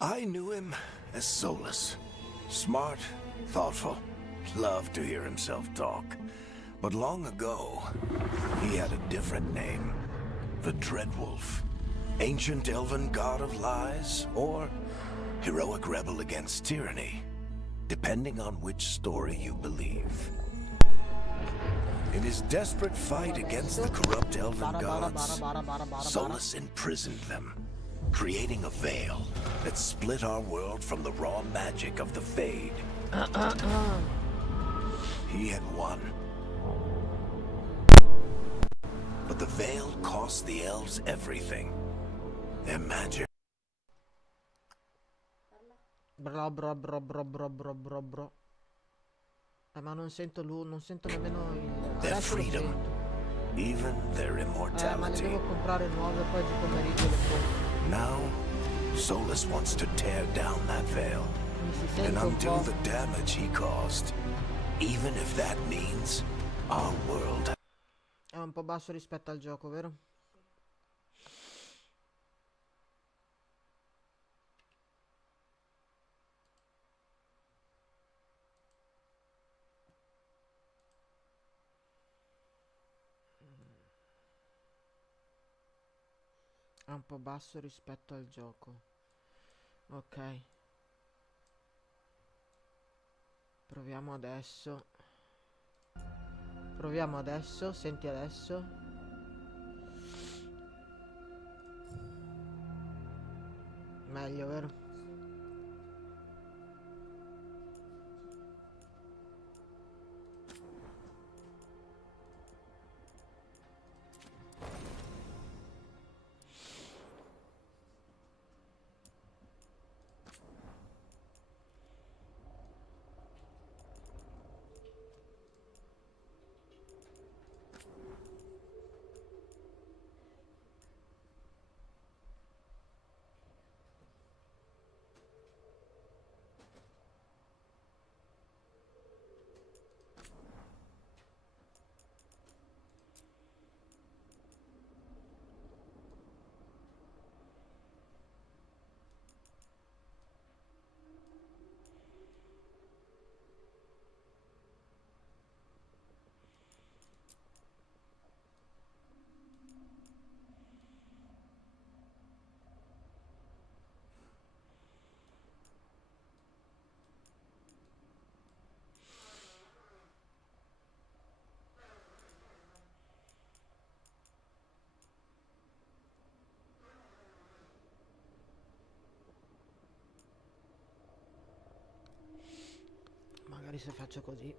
I knew him as Solus. Smart, thoughtful, loved to hear himself talk. But long ago, he had a different name. The Dreadwolf. Ancient elven god of lies, or heroic rebel against tyranny, depending on which story you believe. In his desperate fight against the corrupt elven gods, Solus imprisoned them, creating a veil that split our world from the raw magic of the Fade. He had won. But the veil cost the elves everything. Their magic. Bro. Ma non sento lui, non sento nemmeno il... Their freedom. Even their ma ne immortality. devo comprare nuove, poi di pomeriggio le compro. Now, Solus wants to tear down that veil Mi si and sente un undo po'... the damage he caused, even if that means our world. È un po' basso rispetto al gioco, vero? È un po' basso rispetto al gioco. Ok. Proviamo adesso. Proviamo adesso, senti adesso. Meglio, vero? Magari se faccio così.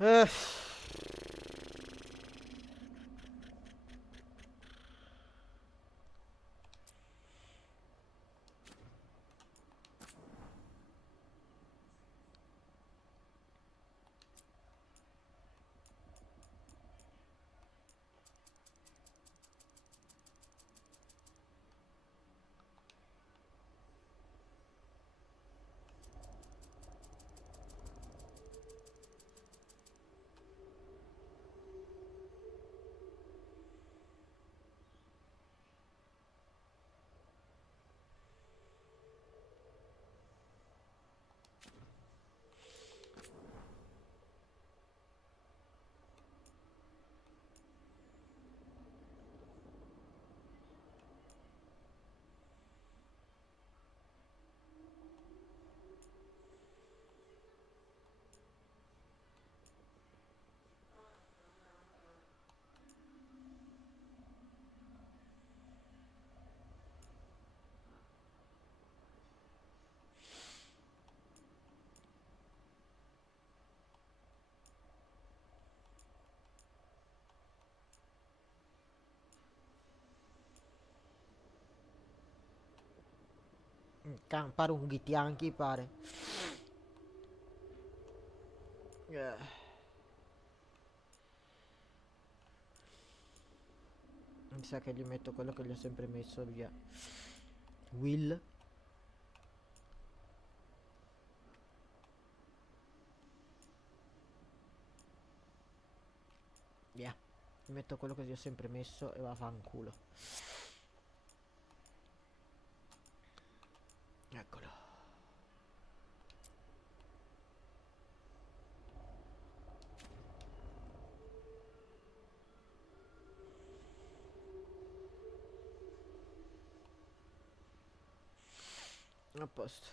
Eh. Kang parang gitiangki pare. Mi sa che gli metto quello che gli ho sempre messo via. Will. Via. Gli metto quello che gli ho sempre messo e va a fanculo. Eccolo. A posto.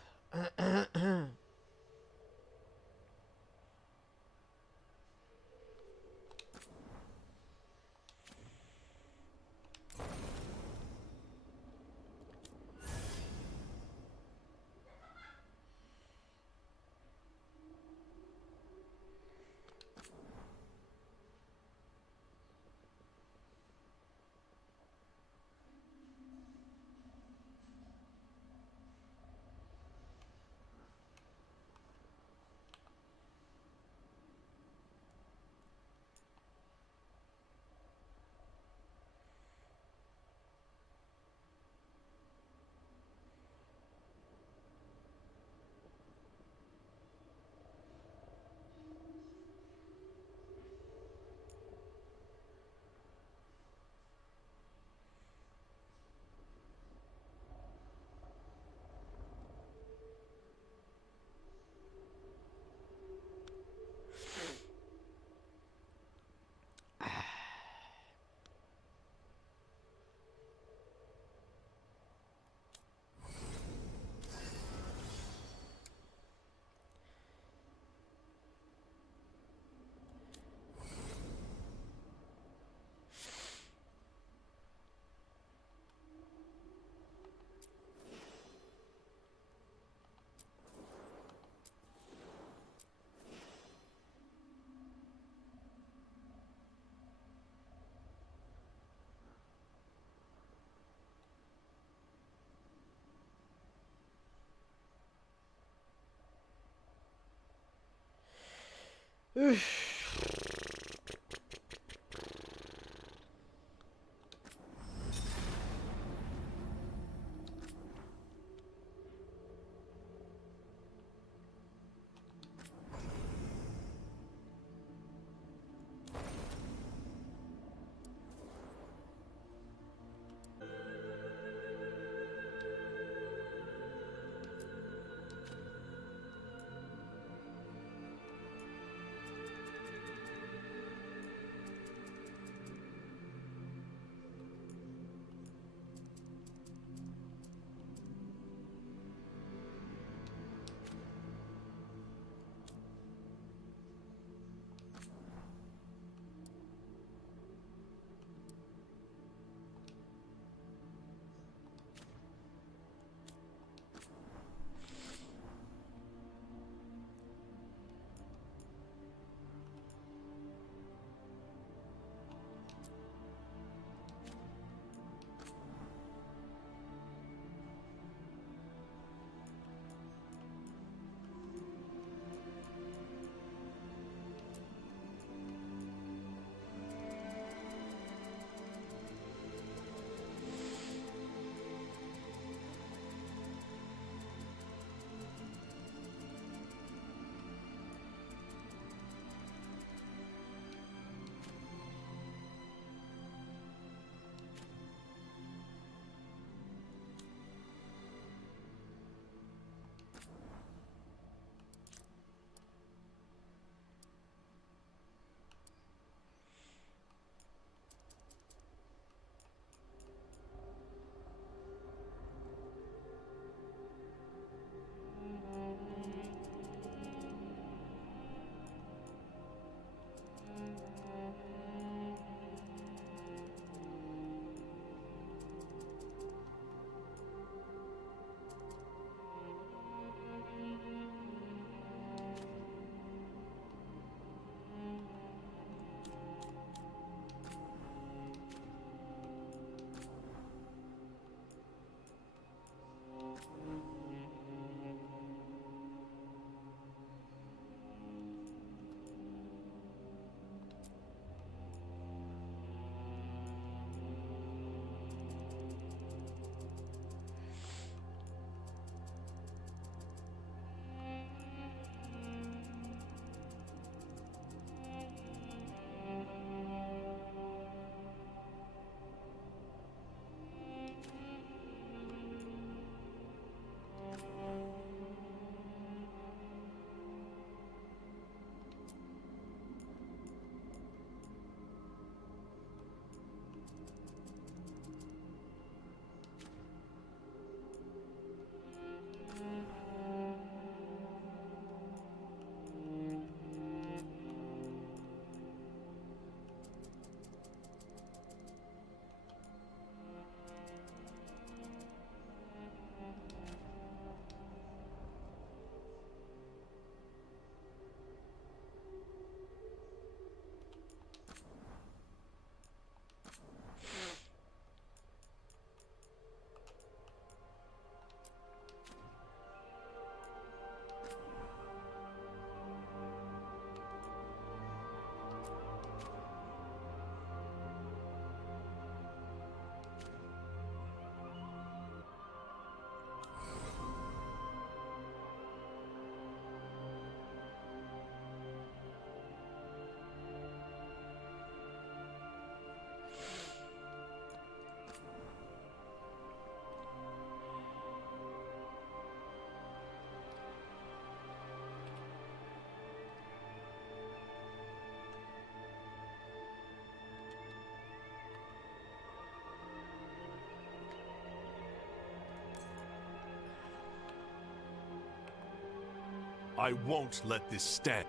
I won't let this stand.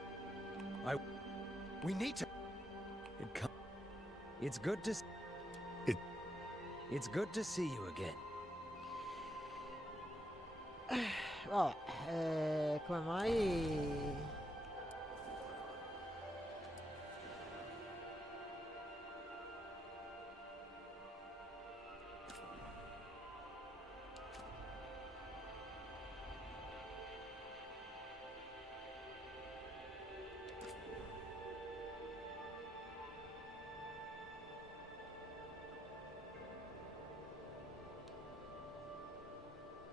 We need to... It's good to... It's good to see you again. Vabbè, come mai...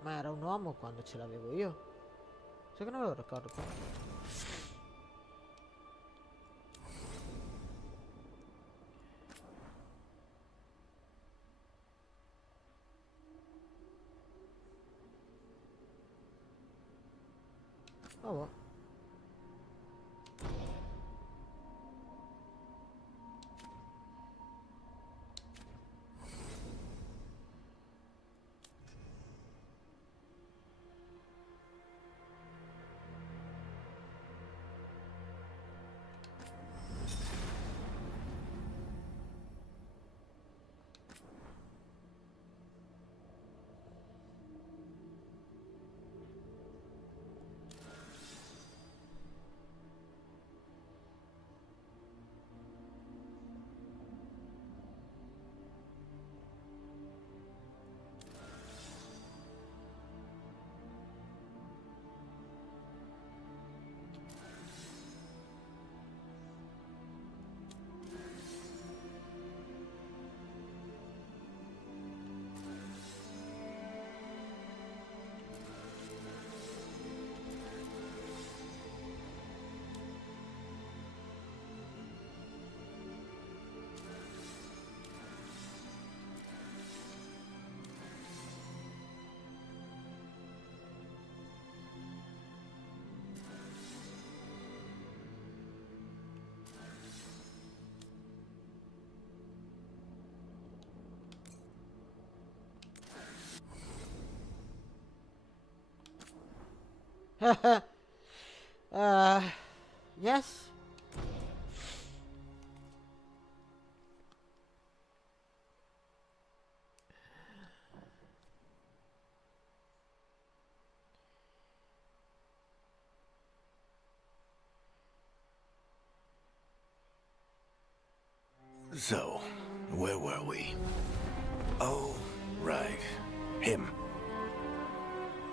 Ma era un uomo quando ce l'avevo io? Sai che non me lo ricordo. Oh, boh. Yes. So, where were we? Oh, right. Him.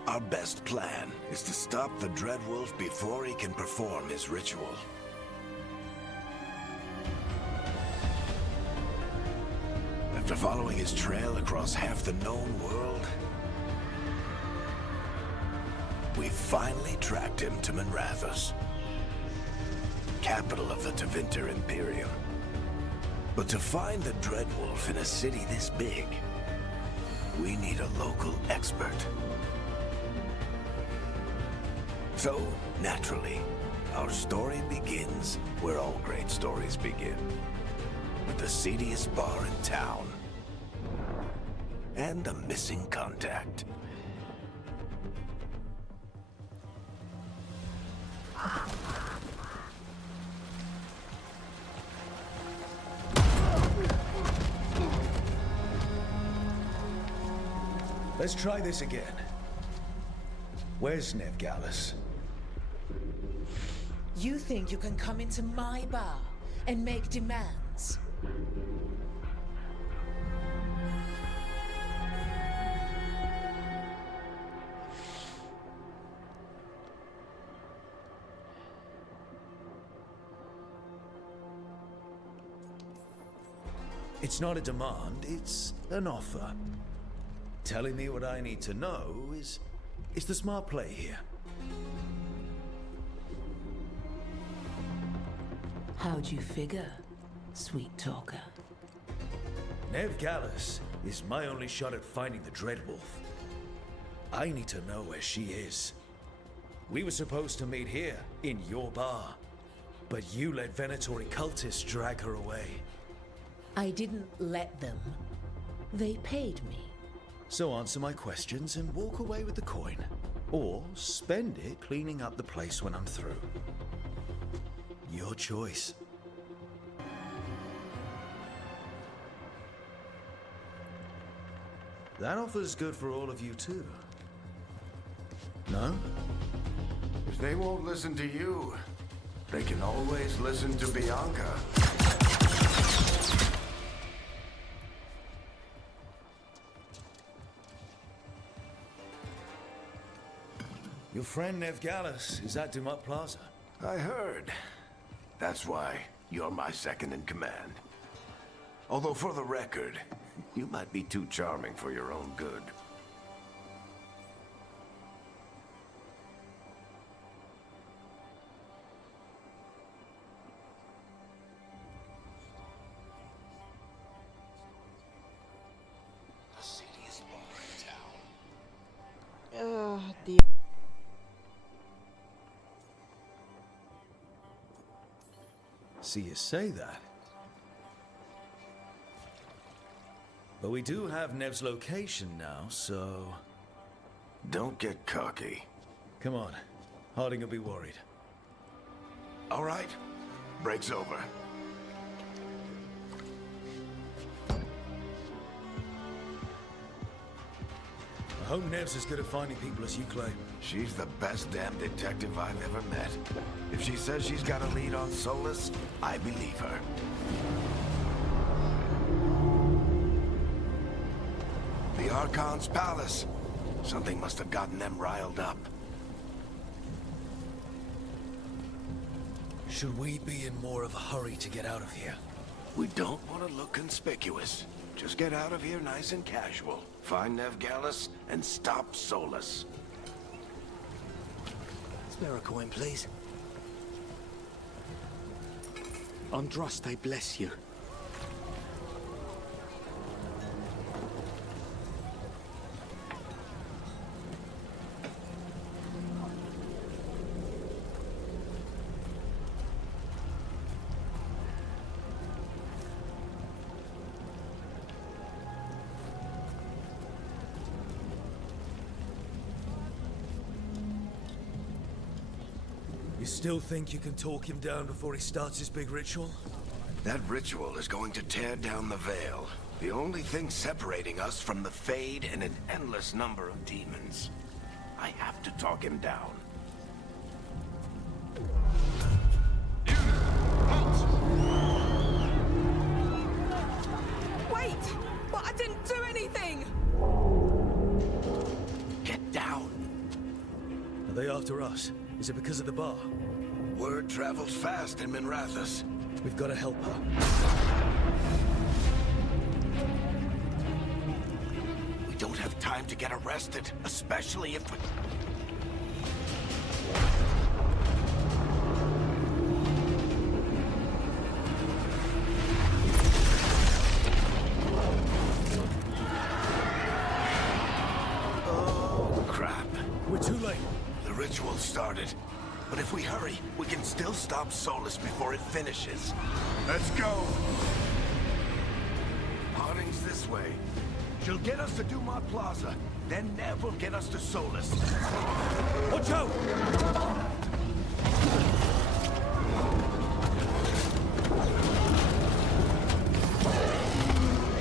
Our best plan is to stop the Dreadwolf before he can perform his ritual. After following his trail across half the known world, we finally tracked him to Minrathous, capital of the Tevinter Imperium. But to find the Dreadwolf in a city this big, we need a local expert. So, naturally, our story begins where all great stories begin. With the seediest bar in town. And a missing contact. Let's try this again. Where's Nevgalis? You think you can come into my bar and make demands? It's not a demand, it's an offer. Telling me what I need to know is the smart play here. How'd you figure, sweet talker? Nevgalis is my only shot at finding the Dreadwolf. I need to know where she is. We were supposed to meet here, in your bar. But you let Venatori cultists drag her away. I didn't let them. They paid me. So answer my questions and walk away with the coin. Or spend it cleaning up the place when I'm through. Your choice. That offer's good for all of you too. No? If they won't listen to you, they can always listen to Bianca. Your friend Nev Gallus is at Dumont Plaza. I heard. That's why you're my second in command. Although for the record, you might be too charming for your own good. Dio. See you say that. But we do have Nev's location now, so... Don't get cocky. Come on. Harding will be worried. All right. Break's over. I hope Nev's as good at finding people as you claim. She's the best damn detective I've ever met. If she says she's got a lead on Solus, I believe her. The Archon's palace. Something must have gotten them riled up. Should we be in more of a hurry to get out of here? We don't want to look conspicuous. Just get out of here nice and casual. Find Nev Gallus and stop Solus. Spare a coin, please. Andraste bless you. You still think you can talk him down before he starts his big ritual? That ritual is going to tear down the veil. The only thing separating us from the Fade and an endless number of demons. I have to talk him down. Wait! But I didn't do anything! Get down. Are they after us? Is it because of the bar? Word travels fast in Minrathous. We've got to help her. We don't have time to get arrested, especially if we... Oh, crap. We're too late. The ritual started. But if we hurry, we can still stop Solus before it finishes. Let's go! Harding's this way. She'll get us to Dumont Plaza. Then Nev will get us to Solus. Watch out!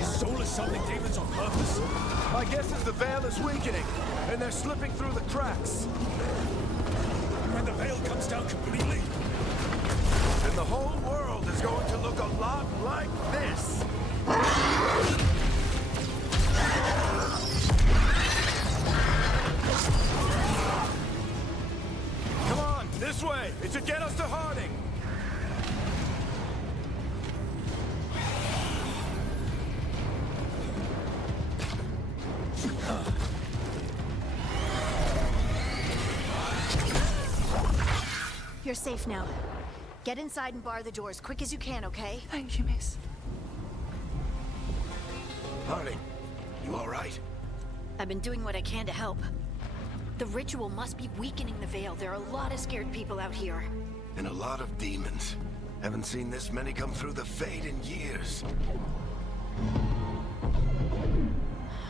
Is Solus summoning demons on purpose? My guess is the veil is weakening, and they're slipping through the cracks. When the veil comes down completely? And the whole world is going to look a lot like this. Come on, this way. It should get us to Harding. You're safe now. Get inside and bar the door as quick as you can, okay? Thank you, miss. Harding, you all right? I've been doing what I can to help. The ritual must be weakening the veil. There are a lot of scared people out here. And a lot of demons. Haven't seen this many come through the Fade in years.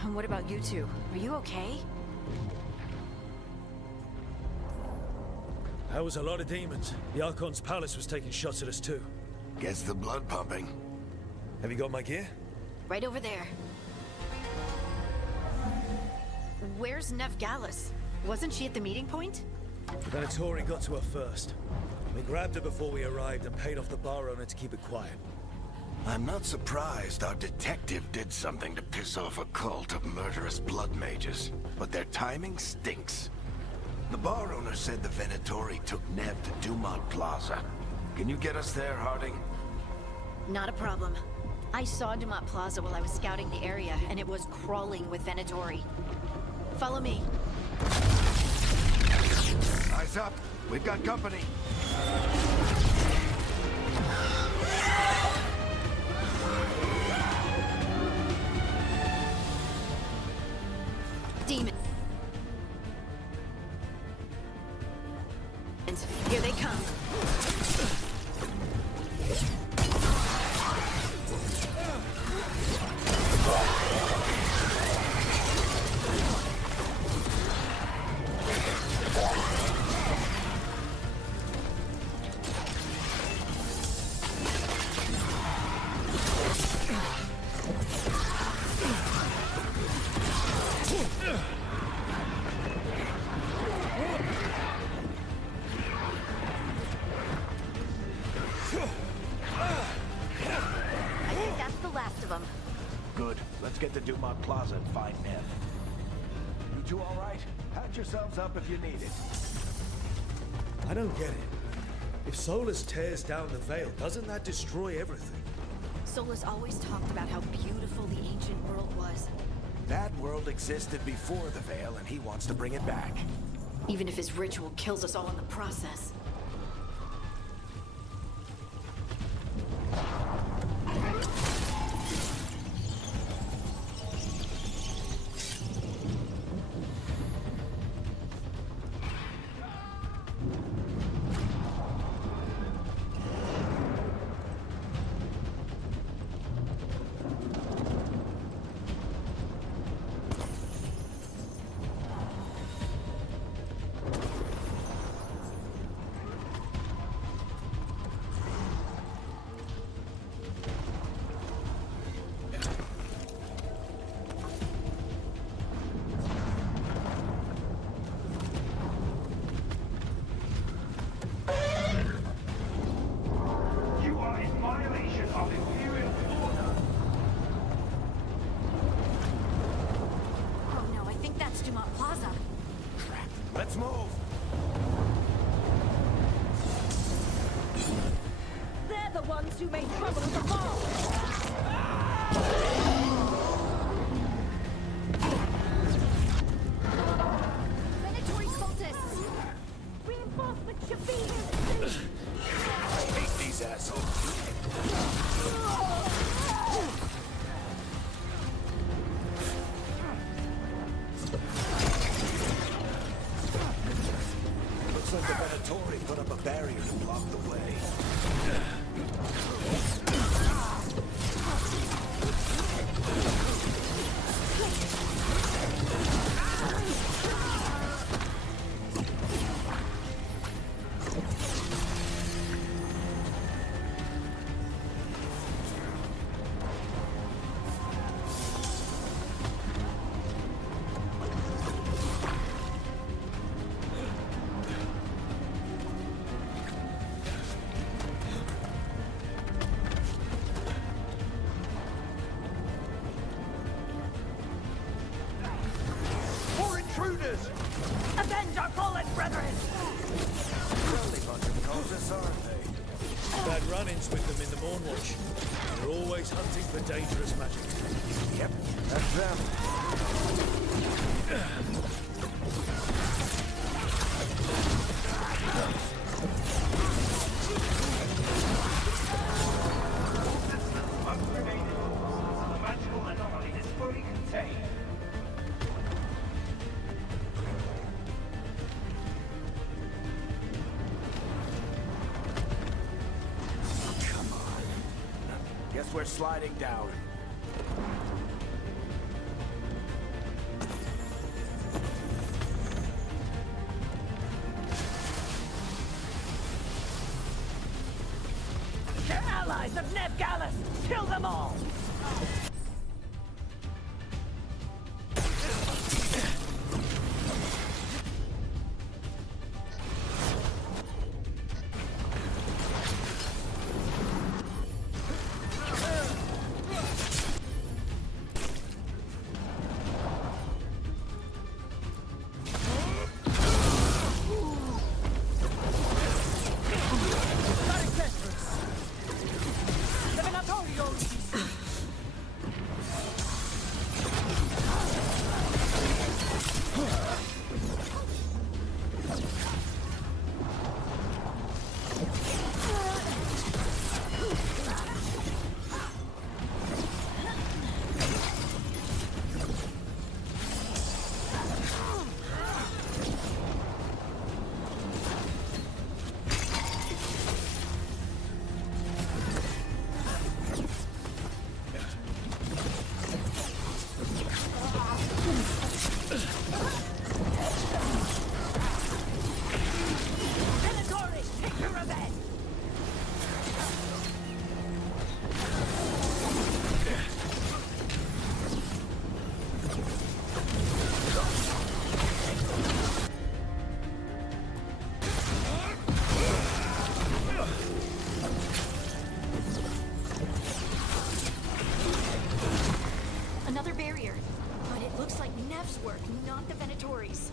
And what about you two? Are you okay? That was a lot of demons. The Archon's palace was taking shots at us too. Gets the blood pumping. Have you got my gear? Right over there. Where's Nev Gallus? Wasn't she at the meeting point? The Venatori got to her first. We grabbed her before we arrived and paid off the bar owner to keep it quiet. I'm not surprised our detective did something to piss off a cult of murderous blood mages, but their timing stinks. The bar owner said the Venatori took Nev to Dumont Plaza. Can you get us there, Harding? Not a problem. I saw Dumont Plaza while I was scouting the area, and it was crawling with Venatori. Follow me. Eyes up. We've got company. Demons. Here they come. Good. Let's get to Dumont Plaza and find Nev. You two all right? Patch yourselves up if you need it. I don't get it. If Solus tears down the Veil, doesn't that destroy everything? Solus always talked about how beautiful the ancient world was. That world existed before the Veil, and he wants to bring it back. Even if his ritual kills us all in the process. Let's move! They're the ones who made trouble at the ball! Venatori cultists! Reinforcements should be here soon! I hate these assholes. Looks like the Venatori put up a barrier to block the way. Avenge our fallen brethren! Friendly bunch of cultists, aren't they? We've had run-ins with them in the Mornwatch. They're always hunting for dangerous magic. Yep, that's them. Guess we're sliding down. allies of Ned Gallus! Kill them all! Another barrier. But it looks like Nev's work, not the Venatori's.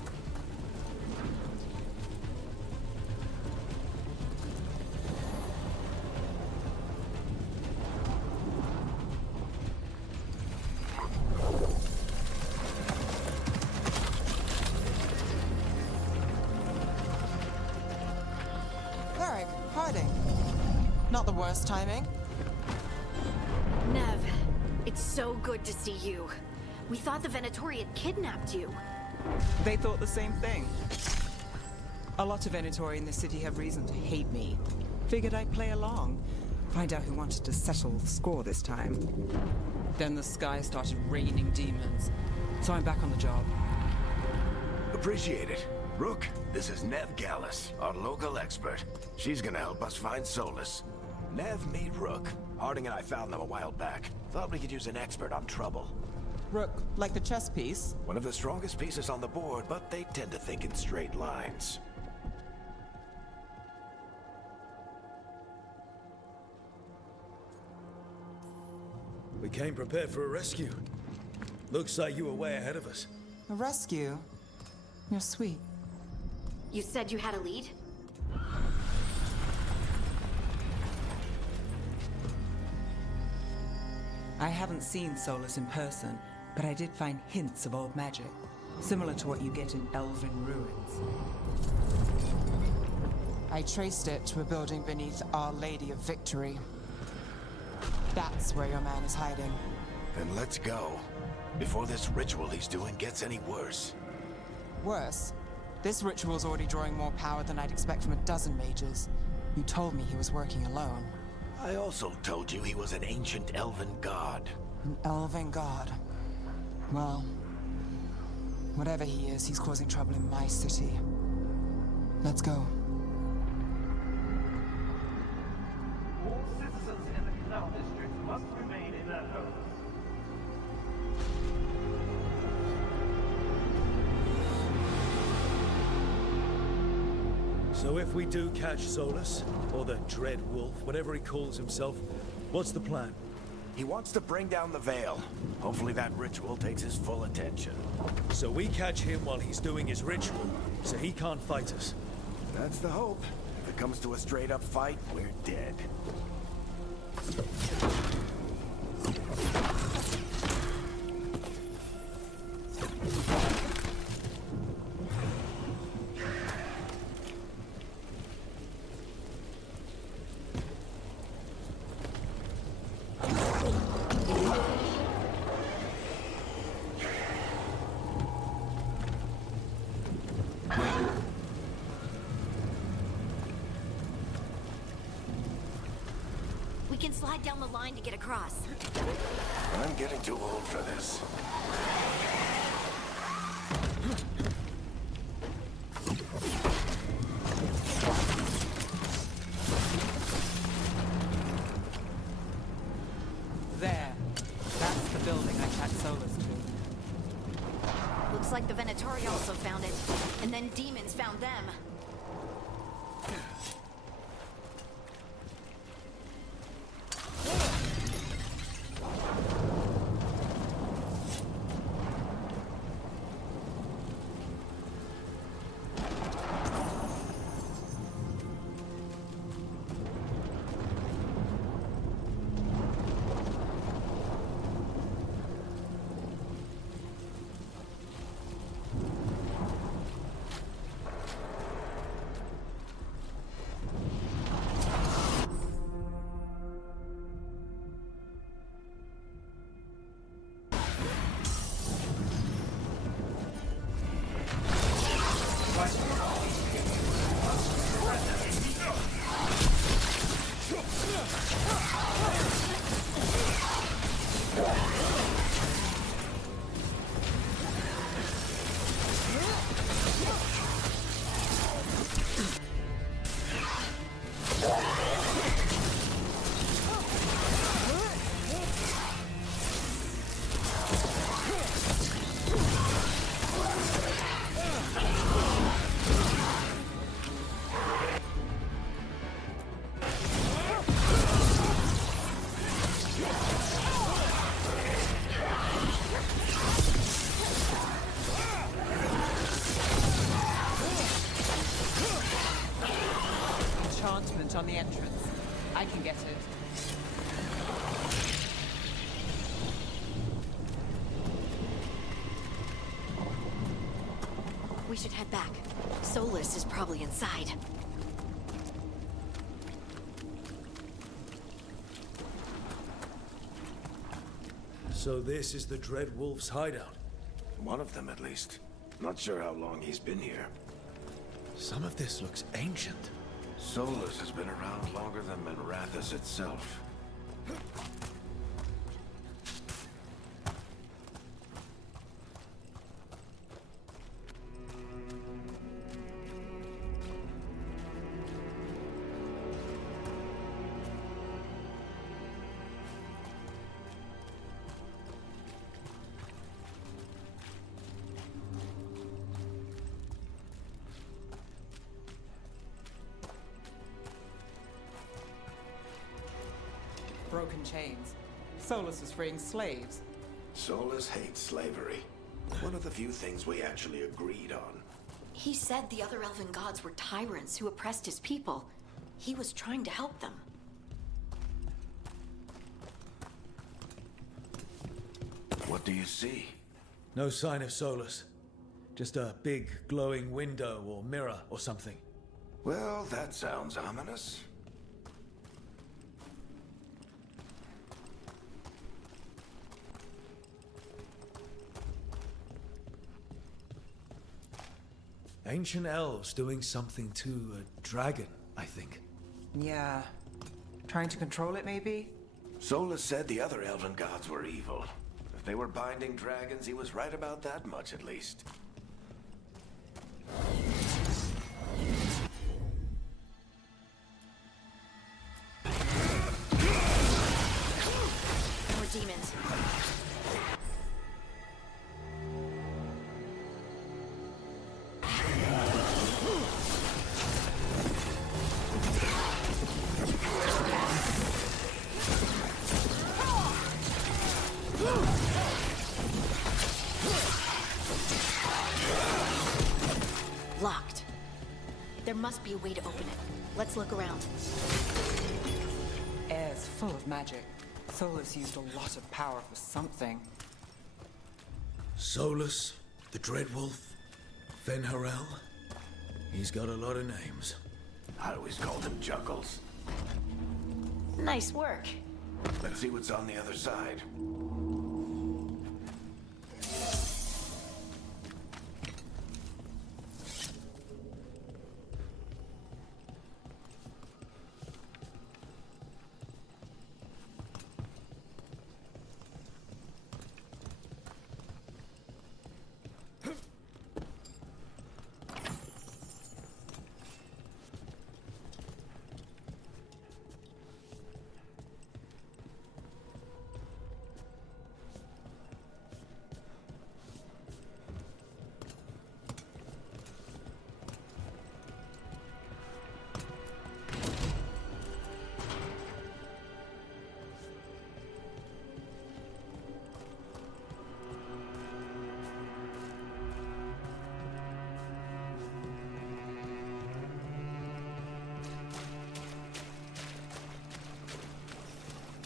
Cleric, hiding. Not the worst timing. Nev, it's so good to see you. We thought the Venatori had kidnapped you. They thought the same thing. A lot of Venatori in the city have reason to hate me. Figured I'd play along. Find out who wanted to settle the score this time. Then the sky started raining demons. So I'm back on the job. Appreciate it. Rook, this is Nev Gallus, our local expert. She's gonna help us find Solus. Nev, meet Rook. Harding and I found them a while back. Thought we could use an expert on trouble. Rook, like the chess piece? One of the strongest pieces on the board, but they tend to think in straight lines. We came prepared for a rescue. Looks like you were way ahead of us. A rescue? You're sweet. You said you had a lead? I haven't seen Solus in person, but I did find hints of old magic, similar to what you get in elven ruins. I traced it to a building beneath Our Lady of Victory. That's where your man is hiding. Then let's go. Before this ritual he's doing gets any worse. Worse, this ritual's already drawing more power than I'd expect from a dozen mages. You told me he was working alone. I also told you he was an ancient elven god. An elven god. Well, whatever he is, he's causing trouble in my city. Let's go. All citizens in the Canal District must remain in their homes. So if we do catch Solus, or the Dread Wolf, whatever he calls himself, what's the plan? He wants to bring down the Veil. Hopefully that ritual takes his full attention. So we catch him while he's doing his ritual, so he can't fight us. That's the hope. If it comes to a straight-up fight, we're dead. We can slide down the line to get across. I'm getting too old for this. There. That's the building I tracked Solus to. Looks like the Venatori also found it. And then demons found them. On the entrance. I can get it. We should head back. Solus is probably inside. So this is the Dread Wolf's hideout. One of them, at least. Not sure how long he's been here. Some of this looks ancient. Solus has been around longer than Minrathous itself. Broken chains. Solus is freeing slaves. Solus hates slavery. One of the few things we actually agreed on. He said the other elven gods were tyrants who oppressed his people. He was trying to help them. What do you see? No sign of Solus. Just a big glowing window or mirror or something. Well, that sounds ominous. Ancient elves doing something to a dragon, I think. Yeah. Trying to control it, maybe? Solus said the other elven gods were evil. If they were binding dragons, he was right about that much, at least. More demons. Locked. There must be a way to open it. Let's look around. Air's full of magic. Solus used a lot of power for something. Solus, the Dread Wolf, Fenharel. He's got a lot of names. I always called him Juggles. Nice work. Let's see what's on the other side.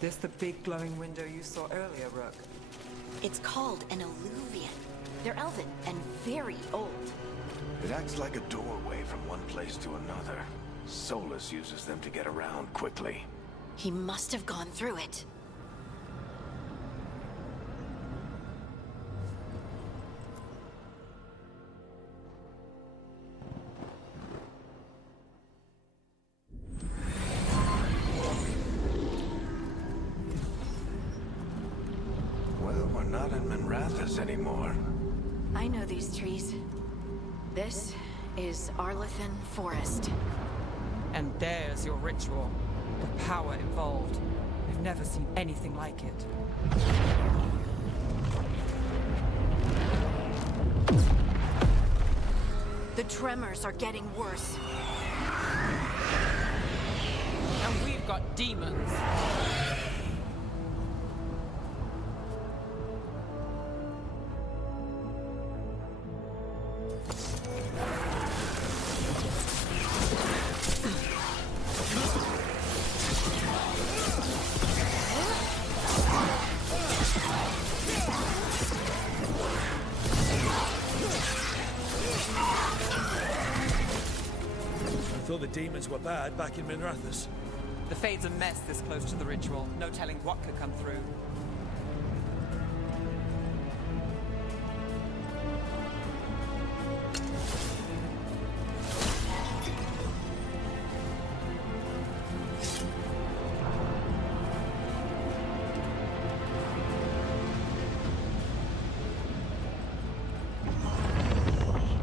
this the big glowing window you saw earlier, Rook? It's called an alluvian. They're elven and very old. It acts like a doorway from one place to another. Solus uses them to get around quickly. He must have gone through it. Well, we're not in Minrathous anymore. I know these trees. This is Arlethan Forest. And there's your ritual. The power involved. I've never seen anything like it. The tremors are getting worse. And we've got demons. I thought the demons were bad back in Minrathous. The Fade's a mess this close to the ritual. No telling what could come through.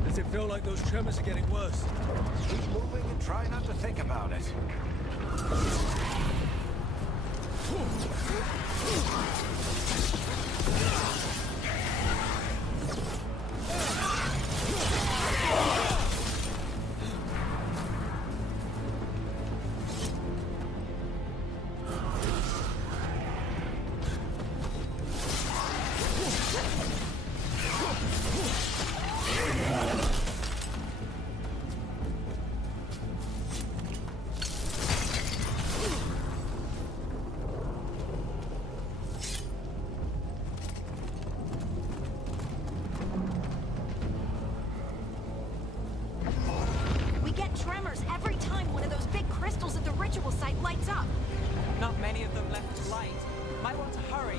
Does it feel like those tremors are getting worse? Keep moving and try not to think about it. We get tremors every time one of those big crystals at the ritual site lights up. Not many of them left to light. Might want to hurry.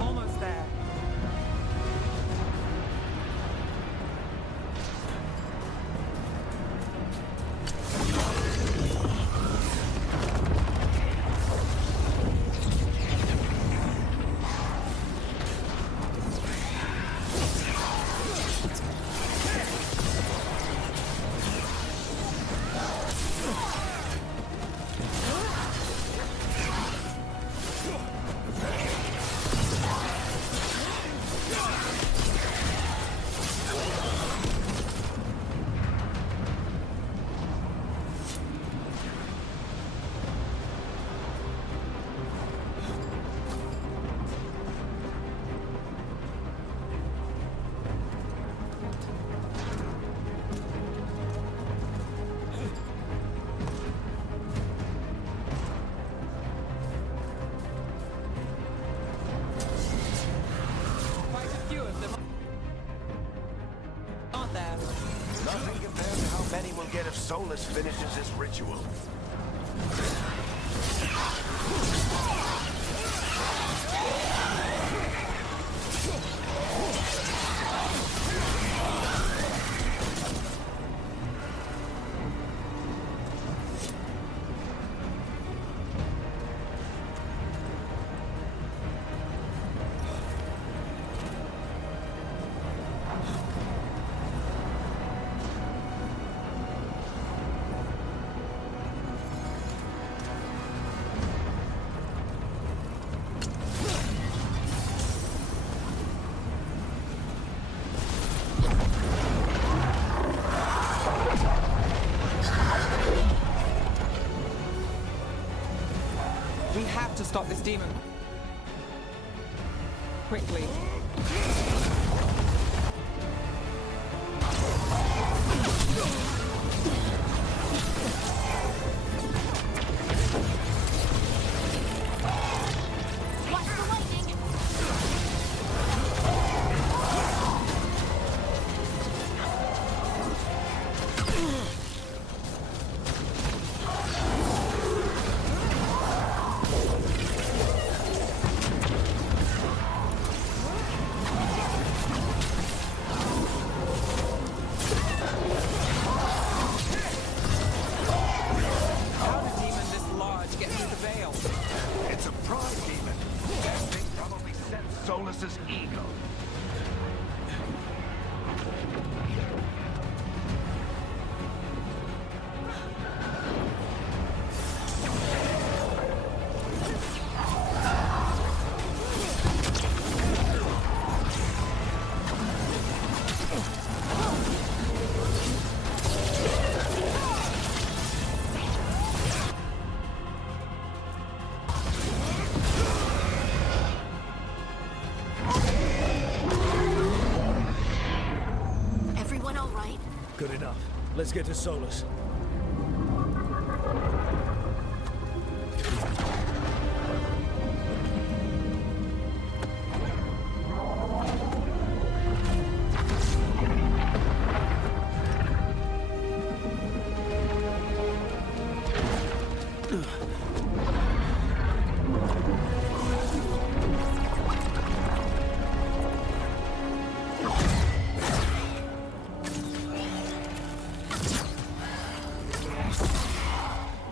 Almost there. Quite a few of them aren't there? Nothing compared to how many we'll get if Solus finishes his ritual. got to stop this demon. Quickly. Watch the lightning! How did a demon this large get through the veil? It's a pride demon. That thing probably sensed Solus's ego. Everyone all right? Good enough. Let's get to Solus.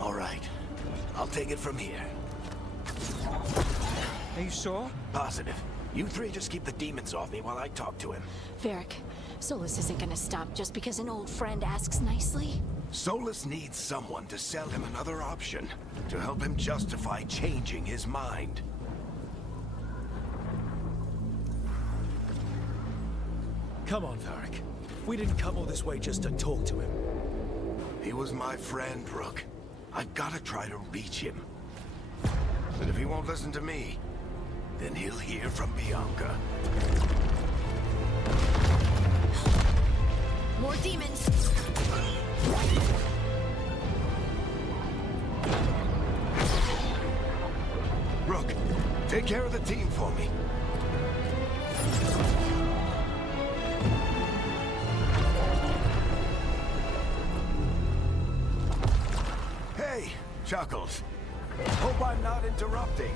All right. I'll take it from here. Are you sure? Positive. You three just keep the demons off me while I talk to him. Varric, Solus isn't gonna stop just because an old friend asks nicely. Solus needs someone to sell him another option, to help him justify changing his mind. Come on, Varric. We didn't come all this way just to talk to him. He was my friend, Rook. I've gotta try to reach him. But if he won't listen to me, then he'll hear from Bianca. More demons! Rook, take care of the team for me. Hey, Chuckles. Hope I'm not interrupting.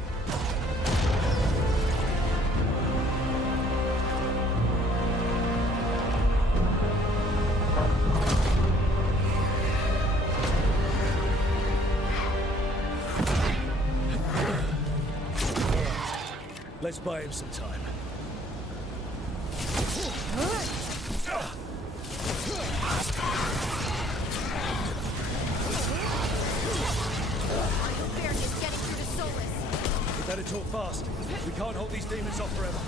Let's buy him some time. Varric is getting through to Solus. We better talk fast. We can't hold these demons off forever.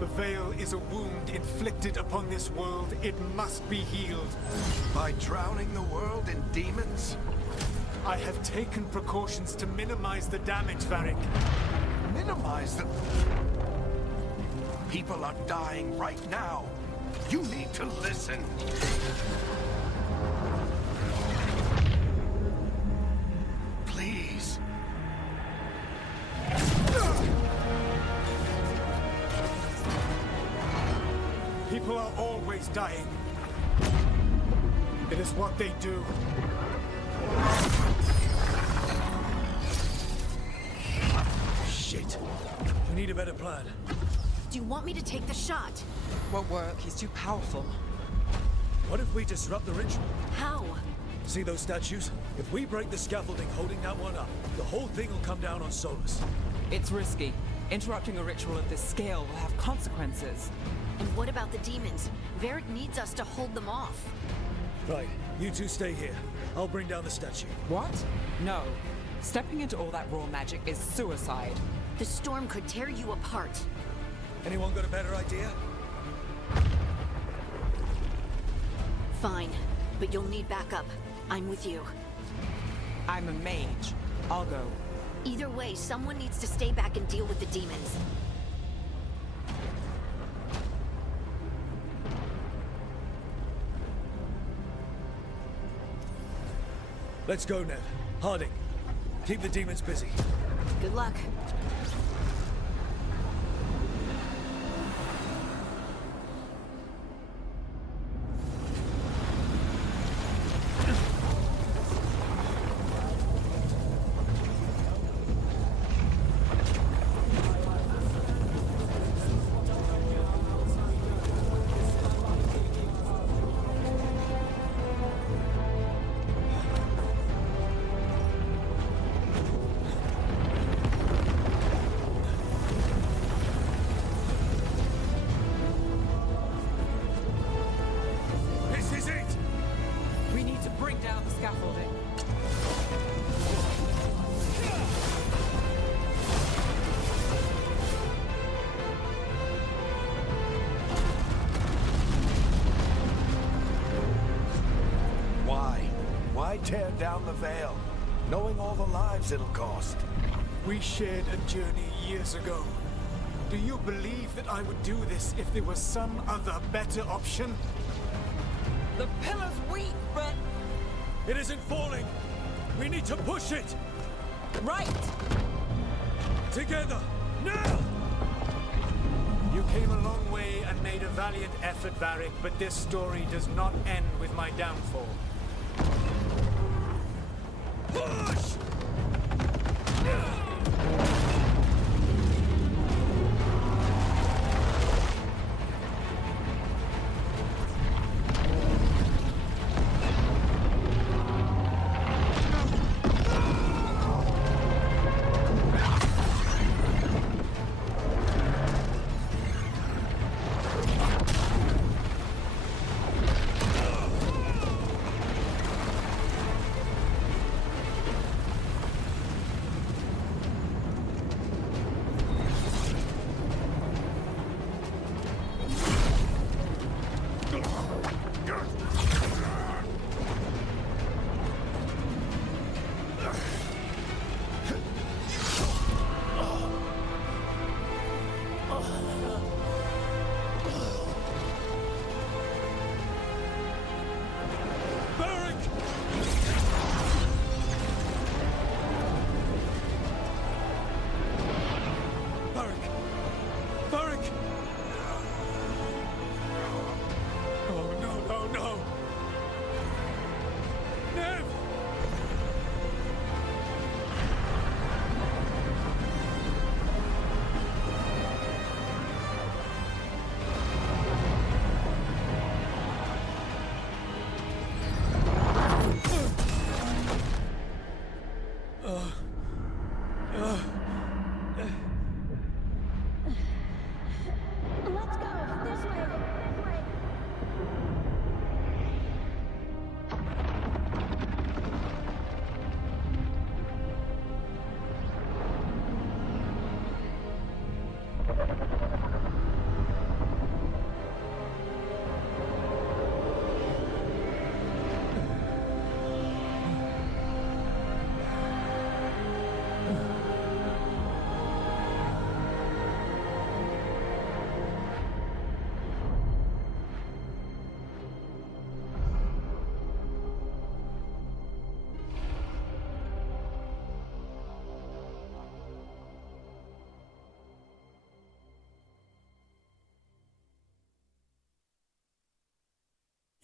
The veil is a wound inflicted upon this world. It must be healed. By drowning the world in demons? I have taken precautions to minimize the damage, Varric. Minimize the... People are dying right now. You need to listen. Please. People are always dying. It is what they do. Shit. We need a better plan. Do you want me to take the shot? Won't work. He's too powerful. What if we disrupt the ritual? How? See those statues? If we break the scaffolding holding that one up, the whole thing will come down on Solus. It's risky. Interrupting a ritual of this scale will have consequences. And what about the demons? Varric needs us to hold them off. Right, you two stay here. I'll bring down the statue. What? No. Stepping into all that raw magic is suicide. The storm could tear you apart. Anyone got a better idea? Fine, but you'll need backup. I'm with you. I'm a mage. I'll go. Either way, someone needs to stay back and deal with the demons. Let's go, Ned. Harding, keep the demons busy. Good luck. Why tear down the Veil, knowing all the lives it'll cost? We shared a journey years ago. Do you believe that I would do this if there was some other better option? The pillar's weak, but... It isn't falling! We need to push it! Right! Together! Now! You came a long way and made a valiant effort, Varric, but this story does not end with my downfall. Push!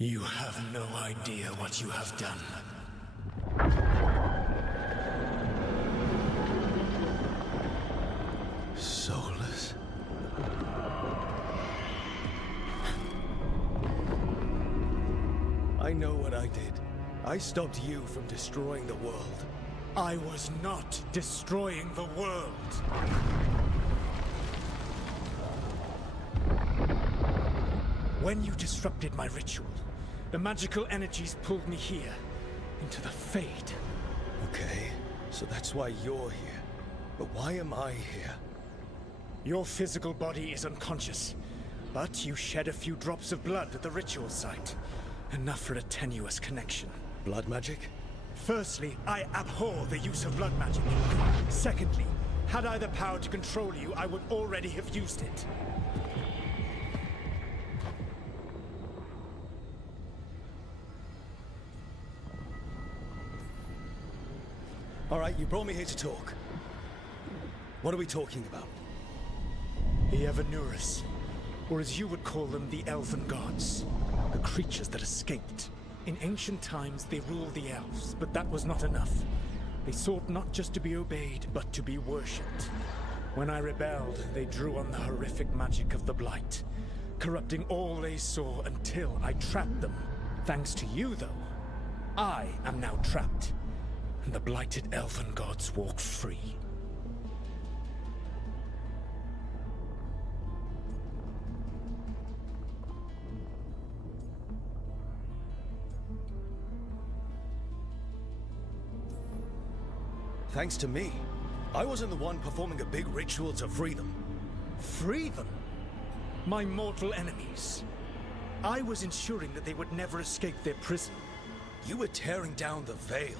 You have no idea what you have done. Soulless. I know what I did. I stopped you from destroying the world. I was not destroying the world. When you disrupted my ritual The magical energies pulled me here, into the Fade. Okay, so that's why you're here. But why am I here? Your physical body is unconscious, but you shed a few drops of blood at the ritual site. Enough for a tenuous connection. Blood magic? Firstly, I abhor the use of blood magic. Secondly, had I the power to control you, I would already have used it. All right, you brought me here to talk. What are we talking about? The Evanuris, or as you would call them, the Elven Gods. The creatures that escaped. In ancient times, they ruled the elves, but that was not enough. They sought not just to be obeyed, but to be worshipped. When I rebelled, they drew on the horrific magic of the Blight, corrupting all they saw until I trapped them. Thanks to you, though, I am now trapped, and the blighted Elven Gods walk free. Thanks to me. I wasn't the one performing a big ritual to free them. Free them? My mortal enemies. I was ensuring that they would never escape their prison. You were tearing down the veil.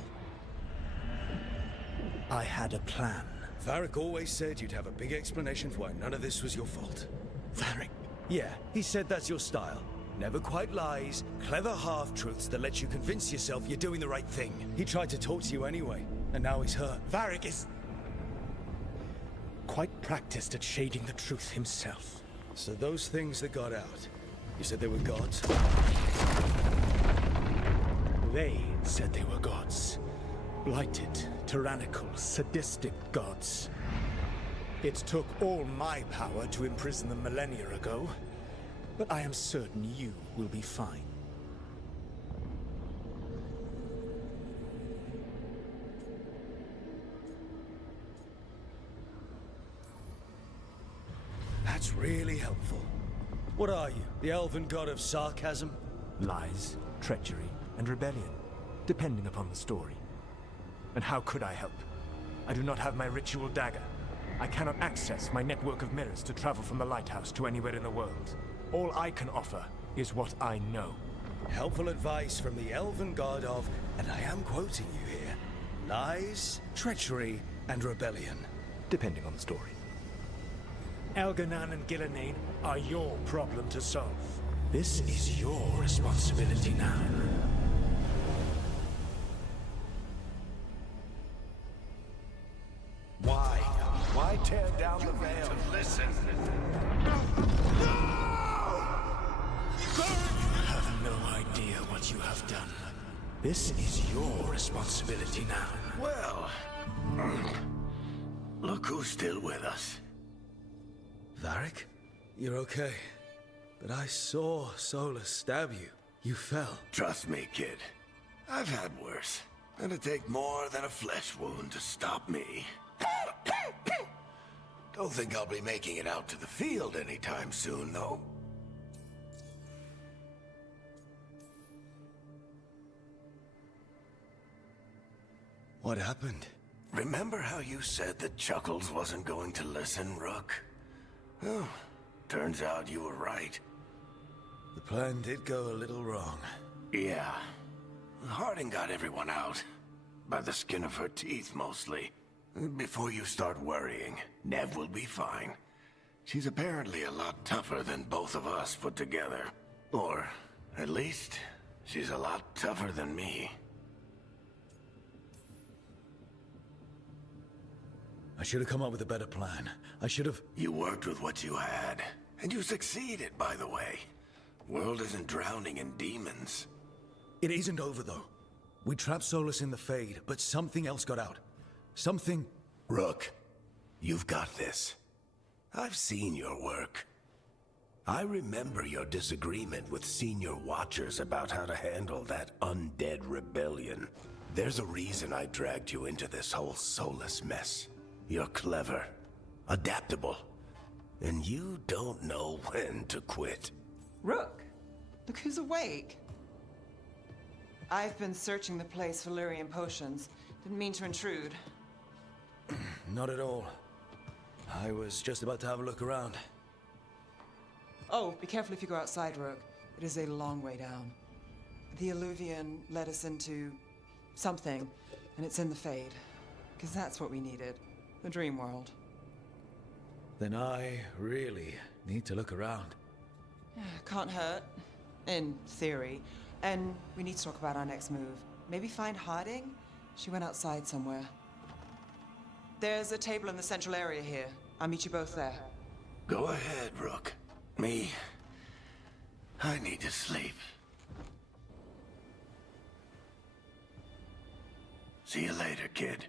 I had a plan. Varric always said you'd have a big explanation for why none of this was your fault. Varric? Yeah, he said that's your style. Never quite lies, clever half-truths that let you convince yourself you're doing the right thing. He tried to talk to you anyway, and now he's hurt. Varric is quite practiced at shading the truth himself. So those things that got out, you said they were gods? They said they were gods. Blighted, tyrannical, sadistic gods. It took all my power to imprison them millennia ago, but I am certain you will be fine. That's really helpful. What are you, the elven god of sarcasm? Lies, treachery, and rebellion, depending upon the story. And how could I help? I do not have my ritual dagger. I cannot access my network of mirrors to travel from the lighthouse to anywhere in the world. All I can offer is what I know. Helpful advice from the elven god of, and I am quoting you here, lies, treachery, and rebellion. Depending on the story. Elganan and Gillenane are your problem to solve. This is your responsibility now. Why? Why tear down the veil? Listen. You have no idea what you have done. This is your responsibility now. Well, look who's still with us. Varric? You're okay. But I saw Solus stab you. You fell. Trust me, kid. I've had worse. It'll take more than a flesh wound to stop me. Don't think I'll be making it out to the field anytime soon, though. What happened? Remember how you said that Chuckles wasn't going to listen, Rook? Oh, turns out you were right. The plan did go a little wrong. Yeah. Harding got everyone out. By the skin of her teeth, mostly. Before you start worrying, Nev will be fine. She's apparently a lot tougher than both of us put together. Or, at least, she's a lot tougher than me. I should have come up with a better plan. I should have... You worked with what you had. And you succeeded, by the way. World isn't drowning in demons. It isn't over, though. We trapped Solus in the Fade, but something else got out. Something... Rook, you've got this. I've seen your work. I remember your disagreement with senior watchers about how to handle that undead rebellion. There's a reason I dragged you into this whole Solus mess. You're clever, adaptable, and you don't know when to quit. Rook, look who's awake. I've been searching the place for Lyrian potions. Didn't mean to intrude. Not at all. I was just about to have a look around. Oh, be careful if you go outside, Rogue. It is a long way down. The Illuvian led us into something, and it's in the Fade. Because that's what we needed. The dream world. Then I really need to look around. Can't hurt. In theory. And we need to talk about our next move. Maybe find Harding? She went outside somewhere. There's a table in the central area here. I'll meet you both there. Go ahead, Rook. Me, I need to sleep. See you later, kid.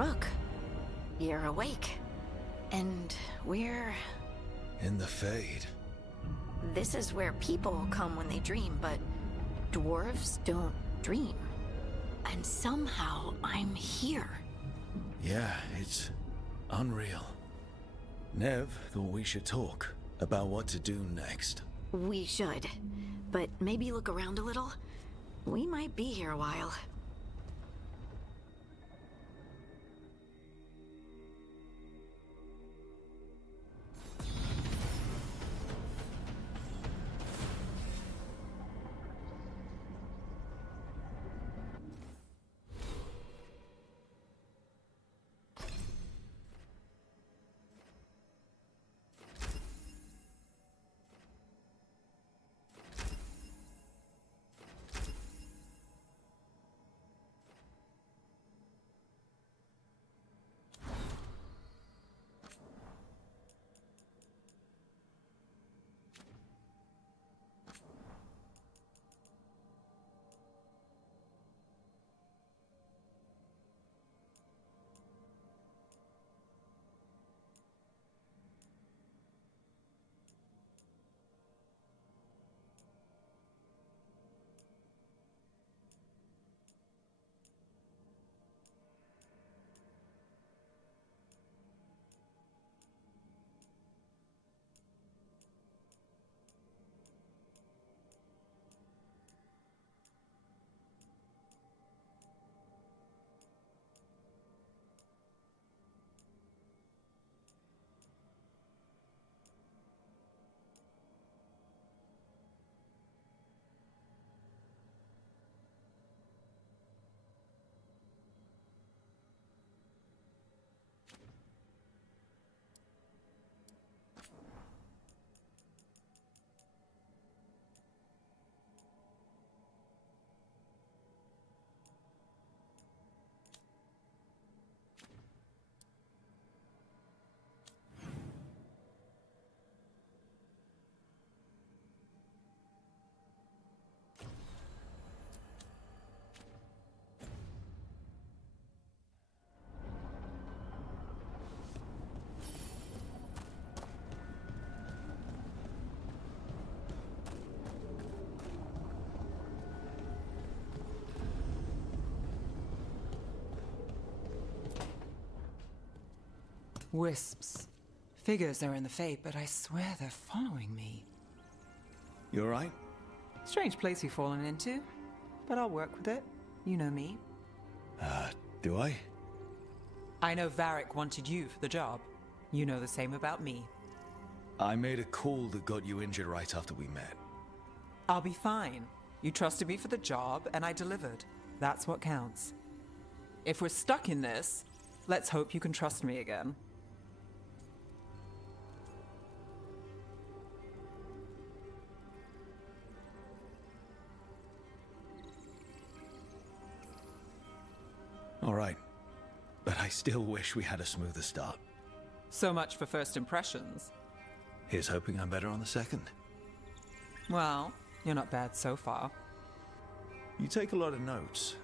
Rook, you're awake. And we're... In the Fade. This is where people come when they dream, but dwarves don't dream. And somehow I'm here. Yeah, it's unreal. Nev thought we should talk about what to do next. We should. But maybe look around a little. We might be here a while. Wisps. Figures they're in the Fate, but I swear they're following me. You alright? Strange place you've fallen into, but I'll work with it. You know me. Do I? I know Varric wanted you for the job. You know the same about me. I made a call that got you injured right after we met. I'll be fine. You trusted me for the job, and I delivered. That's what counts. If we're stuck in this, let's hope you can trust me again. All right. But I still wish we had a smoother start. So much for first impressions. Here's hoping I'm better on the second. Well, you're not bad so far. You take a lot of notes.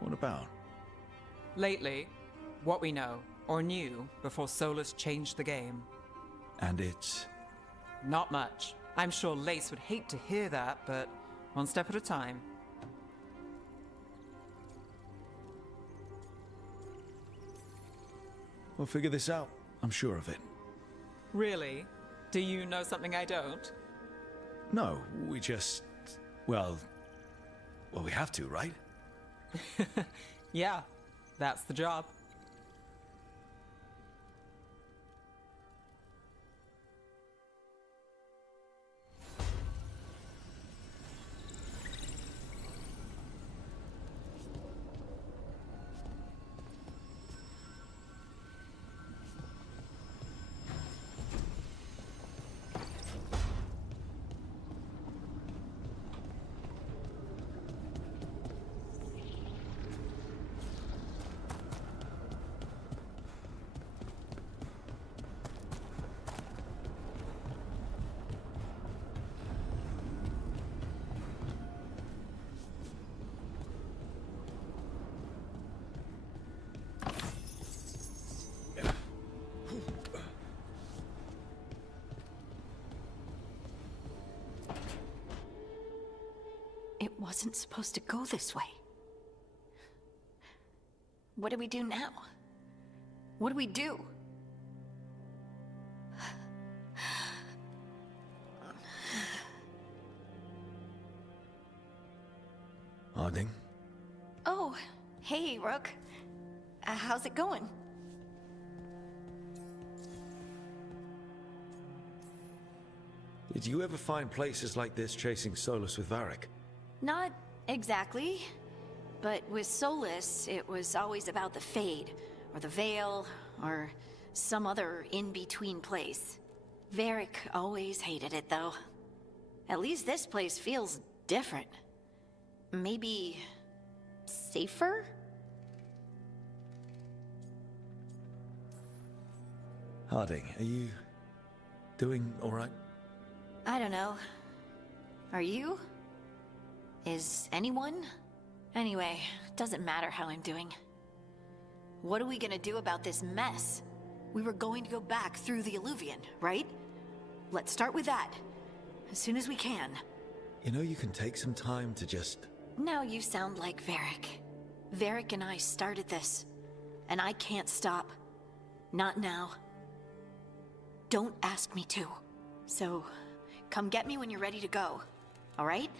What about? Lately, what we know, or knew, before Solus changed the game. And it's... Not much. I'm sure Lace would hate to hear that, but one step at a time. We'll figure this out. I'm sure of it. Really? Do you know something I don't? No, we just... Well, we have to, right? Yeah, that's the job. It wasn't supposed to go this way. What do we do now? What do we do? Harding? Oh, hey, Rook. How's it going? Did you ever find places like this chasing Solus with Varric? Not exactly. But with Solus, it was always about the Fade, or the Veil, or some other in-between place. Varric always hated it, though. At least this place feels different. Maybe... safer? Harding, are you... doing alright? I don't know. Are you? Is anyone? Anyway, doesn't matter how I'm doing. What are we gonna do about this mess? We were going to go back through the Illuvian, right? Let's start with that. As soon as we can. You know, you can take some time to just... Now you sound like Varric. Varric and I started this. And I can't stop. Not now. Don't ask me to. So, come get me when you're ready to go. Alright?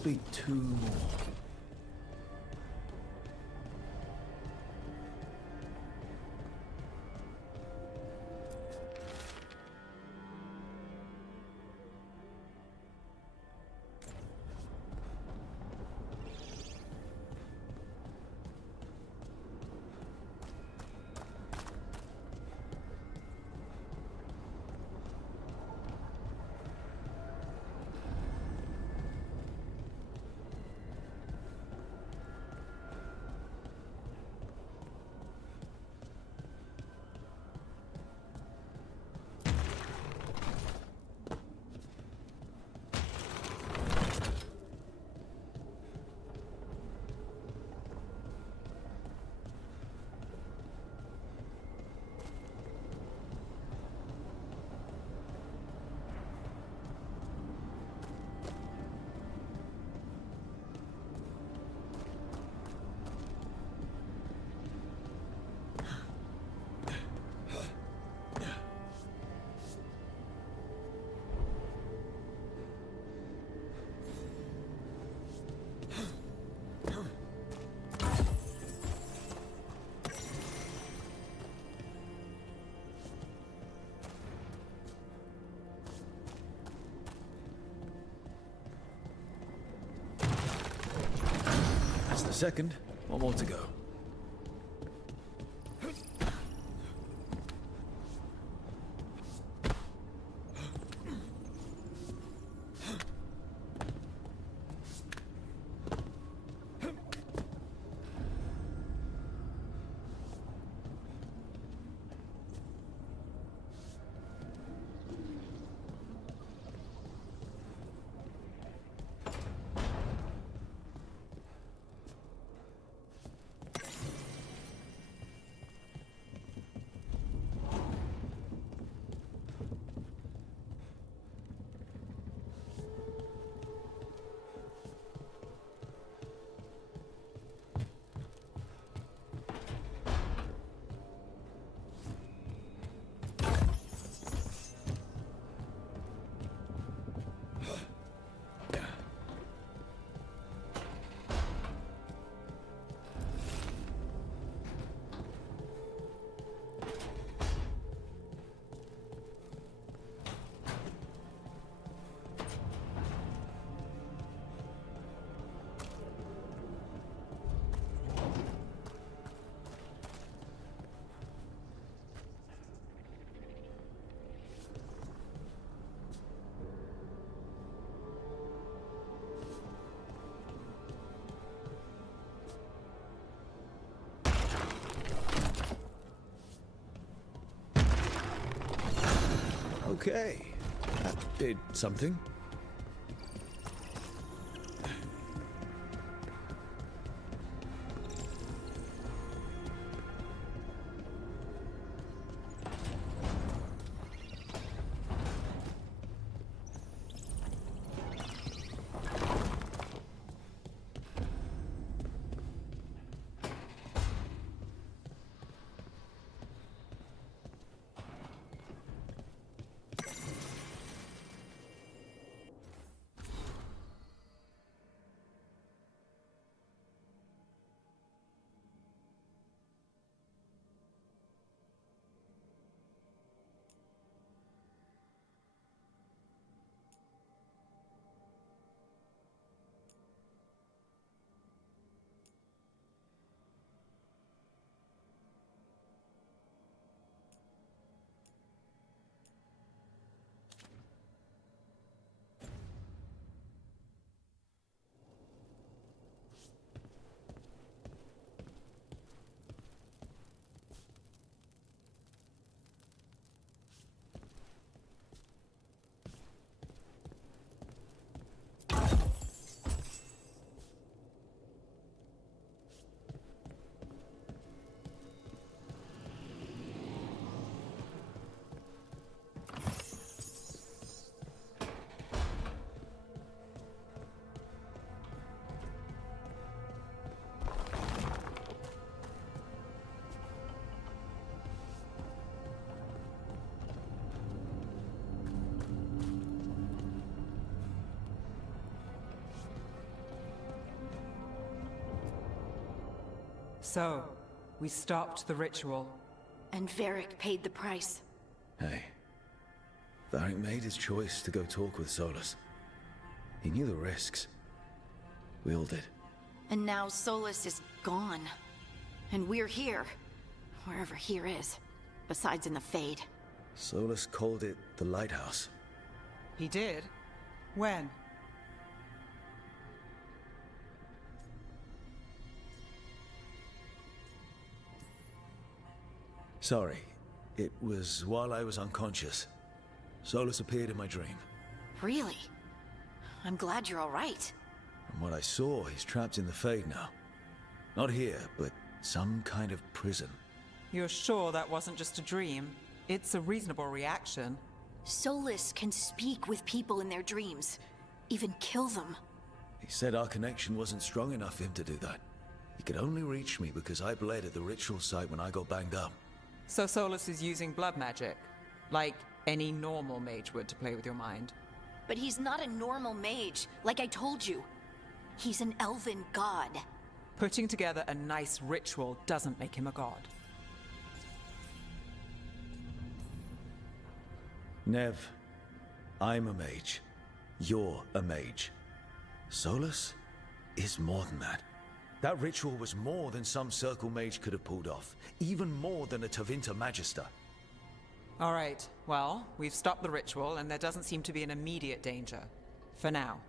must be 2 more. That's the second. One more to go. Okay, that did something. So, we stopped the ritual. And Varric paid the price. Hey. Varric made his choice to go talk with Solus. He knew the risks. We all did. And now Solus is gone. And we're here. Wherever here is. Besides in the Fade. Solus called it the Lighthouse. He did? When? Sorry. It was while I was unconscious. Solus appeared in my dream. Really? I'm glad you're all right. From what I saw, he's trapped in the Fade now. Not here, but some kind of prison. You're sure that wasn't just a dream? It's a reasonable reaction. Solus can speak with people in their dreams. Even kill them. He said our connection wasn't strong enough for him to do that. He could only reach me because I bled at the ritual site when I got banged up. So Solus is using blood magic? Like any normal mage would to play with your mind? But he's not a normal mage, like I told you. He's an elven god. Putting together a nice ritual doesn't make him a god. Nev, I'm a mage. You're a mage. Solus is more than that. That ritual was more than some circle mage could have pulled off. Even more than a Tevinter Magister. All right, well, we've stopped the ritual and there doesn't seem to be an immediate danger. For now.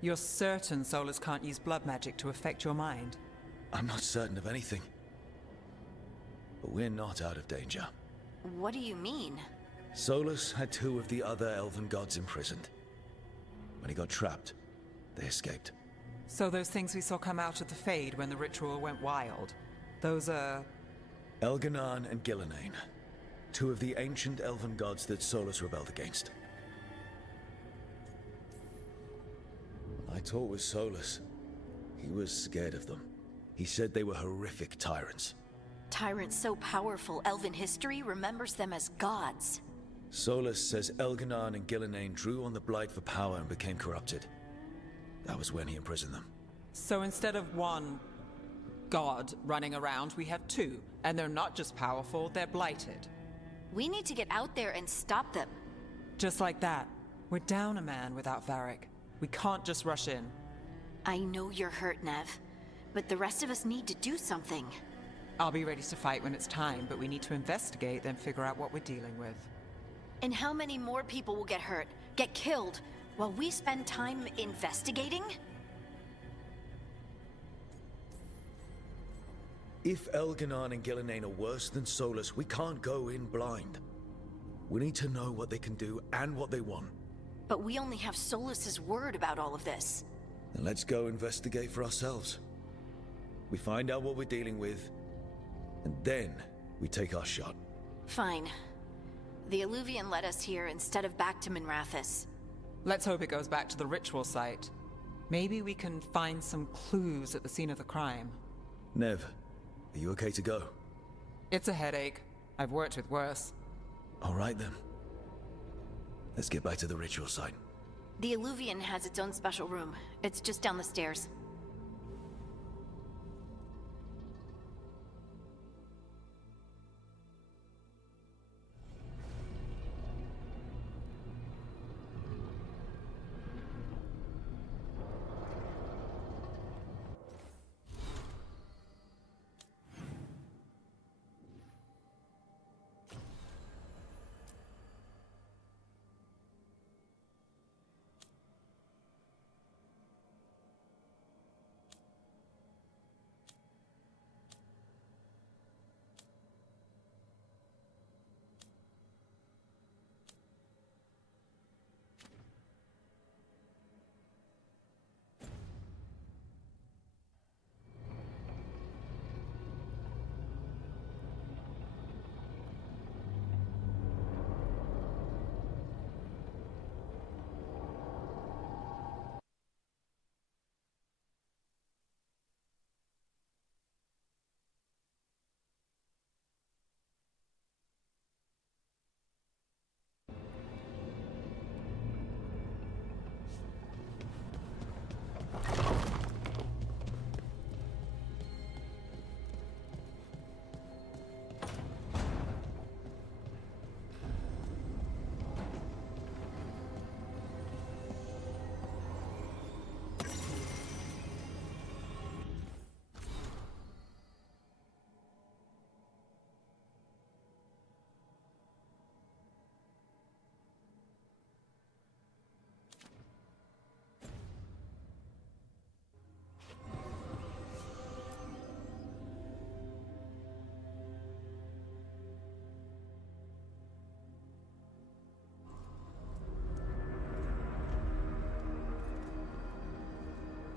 You're certain Solus can't use blood magic to affect your mind? I'm not certain of anything. But we're not out of danger. What do you mean? Solus had 2 of the other elven gods imprisoned. When he got trapped, they escaped. So those things we saw come out of the Fade when the ritual went wild, those are... Elganan and Gillenane. 2 of the ancient elven gods that Solus rebelled against. I talked with Solus. He was scared of them. He said they were horrific tyrants. Tyrants so powerful, elven history remembers them as gods. Solus says Elganan and Gillenane drew on the Blight for power and became corrupted. That was when he imprisoned them. So instead of one god running around, we have 2. And they're not just powerful, they're blighted. We need to get out there and stop them. Just like that. We're down a man without Varric. We can't just rush in. I know you're hurt, Nev. But the rest of us need to do something. I'll be ready to fight when it's time, but we need to investigate, then figure out what we're dealing with. And how many more people will get hurt, get killed, while we spend time investigating? If Elganan and Gillenane are worse than Solus, we can't go in blind. We need to know what they can do and what they want. But we only have Solus's word about all of this. Then let's go investigate for ourselves. We find out what we're dealing with, and then we take our shot. Fine. The Illuvian led us here instead of back to Minrathous. Let's hope it goes back to the ritual site. Maybe we can find some clues at the scene of the crime. Nev, are you okay to go? It's a headache. I've worked with worse. All right then. Let's get back to the ritual site. The Illuvian has its own special room. It's just down the stairs.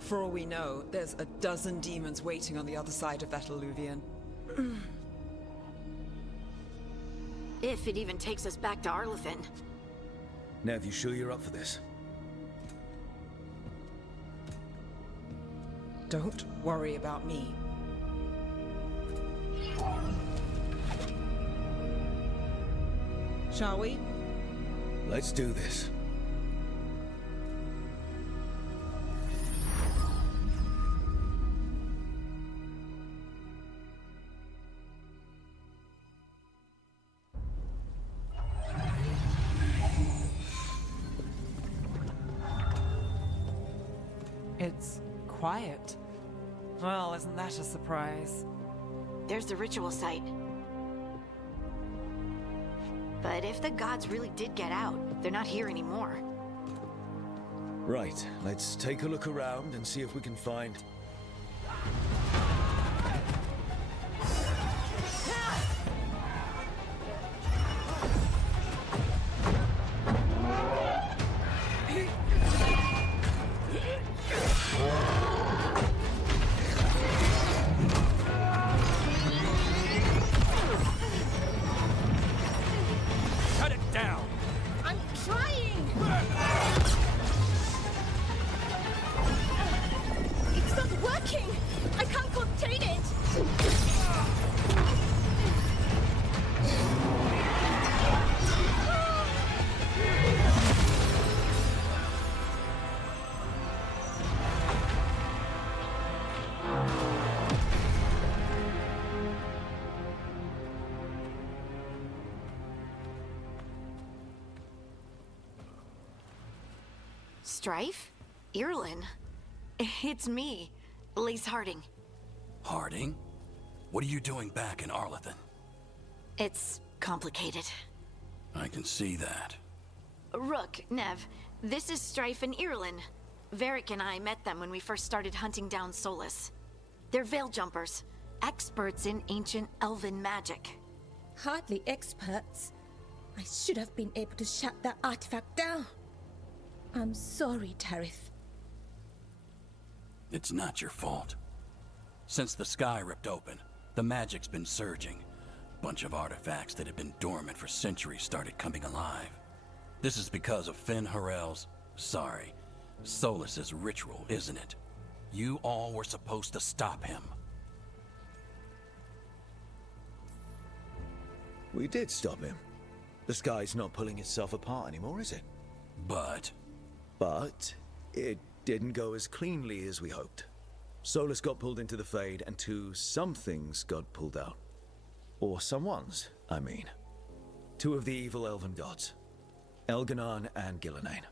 For all we know, there's a dozen demons waiting on the other side of that alluvion. If it even takes us back to Arlathan. Nev, you sure you're up for this? Don't worry about me. Shall we? Let's do this. It's quiet. Well, isn't that a surprise? There's the ritual site. But if the gods really did get out, they're not here anymore. Right, let's take a look around and see if we can find... Strife? Irlin? It's me, Lise Harding. Harding? What are you doing back in Arlathan? It's complicated. I can see that. Rook, Nev, this is Strife and Irlin. Varric and I met them when we first started hunting down Solus. They're veil jumpers, experts in ancient elven magic. Hardly experts. I should have been able to shut that artifact down. I'm sorry, Tarith. It's not your fault. Since the sky ripped open, the magic's been surging. Bunch of artifacts that had been dormant for centuries started coming alive. This is because of Finn Harel's... Solus's ritual, isn't it? You all were supposed to stop him. We did stop him. The sky's not pulling itself apart anymore, is it? But it didn't go as cleanly as we hoped. Solus got pulled into the Fade, and some things got pulled out. Or someones, I mean. Two of the evil elven gods. Elganon and Gillenane.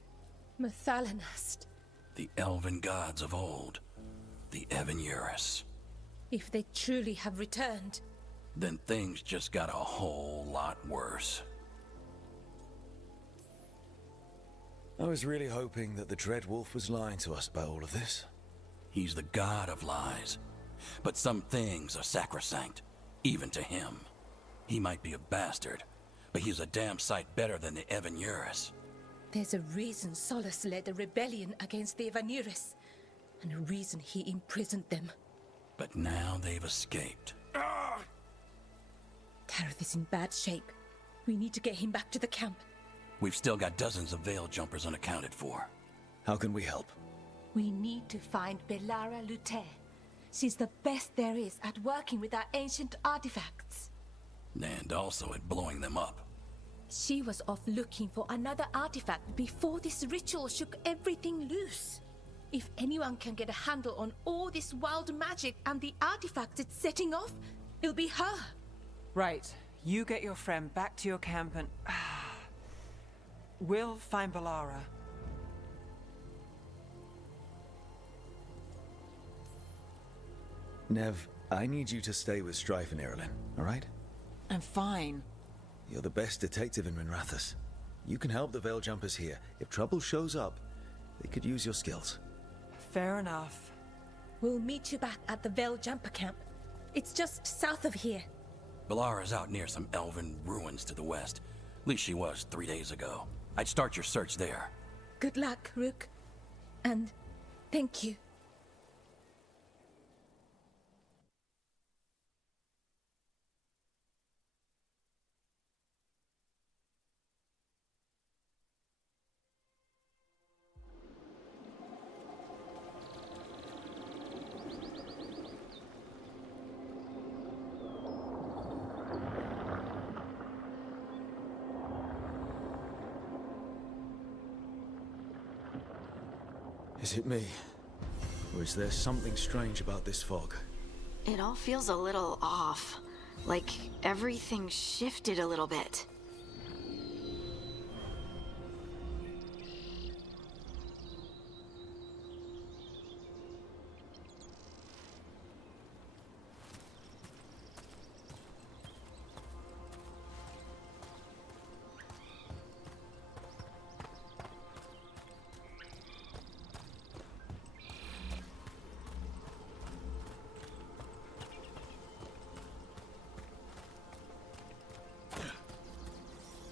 Mathalanast. the elven gods of old, the Evan-Urus. If they truly have returned, Then things just got a whole lot worse. I was really hoping that the Dread Wolf was lying to us about all of this. He's the god of lies. But some things are sacrosanct, even to him. He might be a bastard, but he's a damn sight better than the Evan-Urus. there's a reason Solus led a rebellion against the Evan-Urus, and a reason he imprisoned them. But now they've escaped. Tareth is in bad shape. We need to get him back to the camp. We've still got dozens of veil jumpers unaccounted for. How can we help? We need to find Belara Lute. She's the best there is at working with our ancient artifacts. And also at blowing them up. She was off looking for another artifact before this ritual shook everything loose. If anyone can get a handle on all this wild magic and the artifacts it's setting off, it'll be her. Right. You get your friend back to your camp and... we'll find Belara. Nev, I need you to stay with Strife and Irilyn, alright? I'm fine. You're the best detective in Minrathous. You can help the Veil Jumpers here. If trouble shows up, they could use your skills. Fair enough. We'll meet you back at the Veil Jumper camp. It's just south of here. Belara's out near some elven ruins to the west. At least she was 3 days ago. I'd start your search there. Good luck, Rook. And thank you. Is it me? Or is there something strange about this fog? It all feels a little off. Like everything shifted a little bit.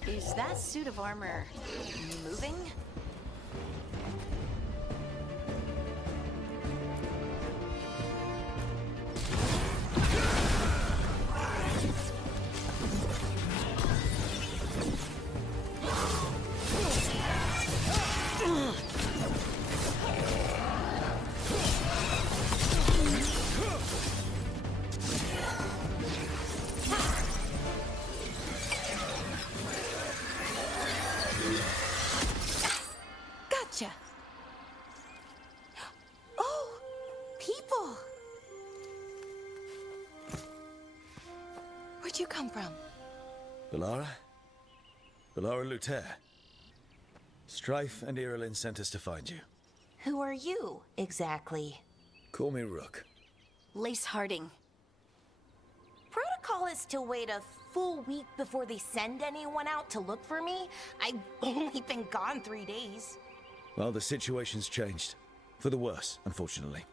Is that suit of armor moving? Gotcha. Oh, people. Where'd you come from? Bellara? Bellara Luther. Strife and Irilyn sent us to find you. Who are you, exactly? Call me Rook. Lace Harding. Protocol is to wait a full week before they send anyone out to look for me. I've only been gone 3 days. Well, the situation's changed. For the worse, unfortunately.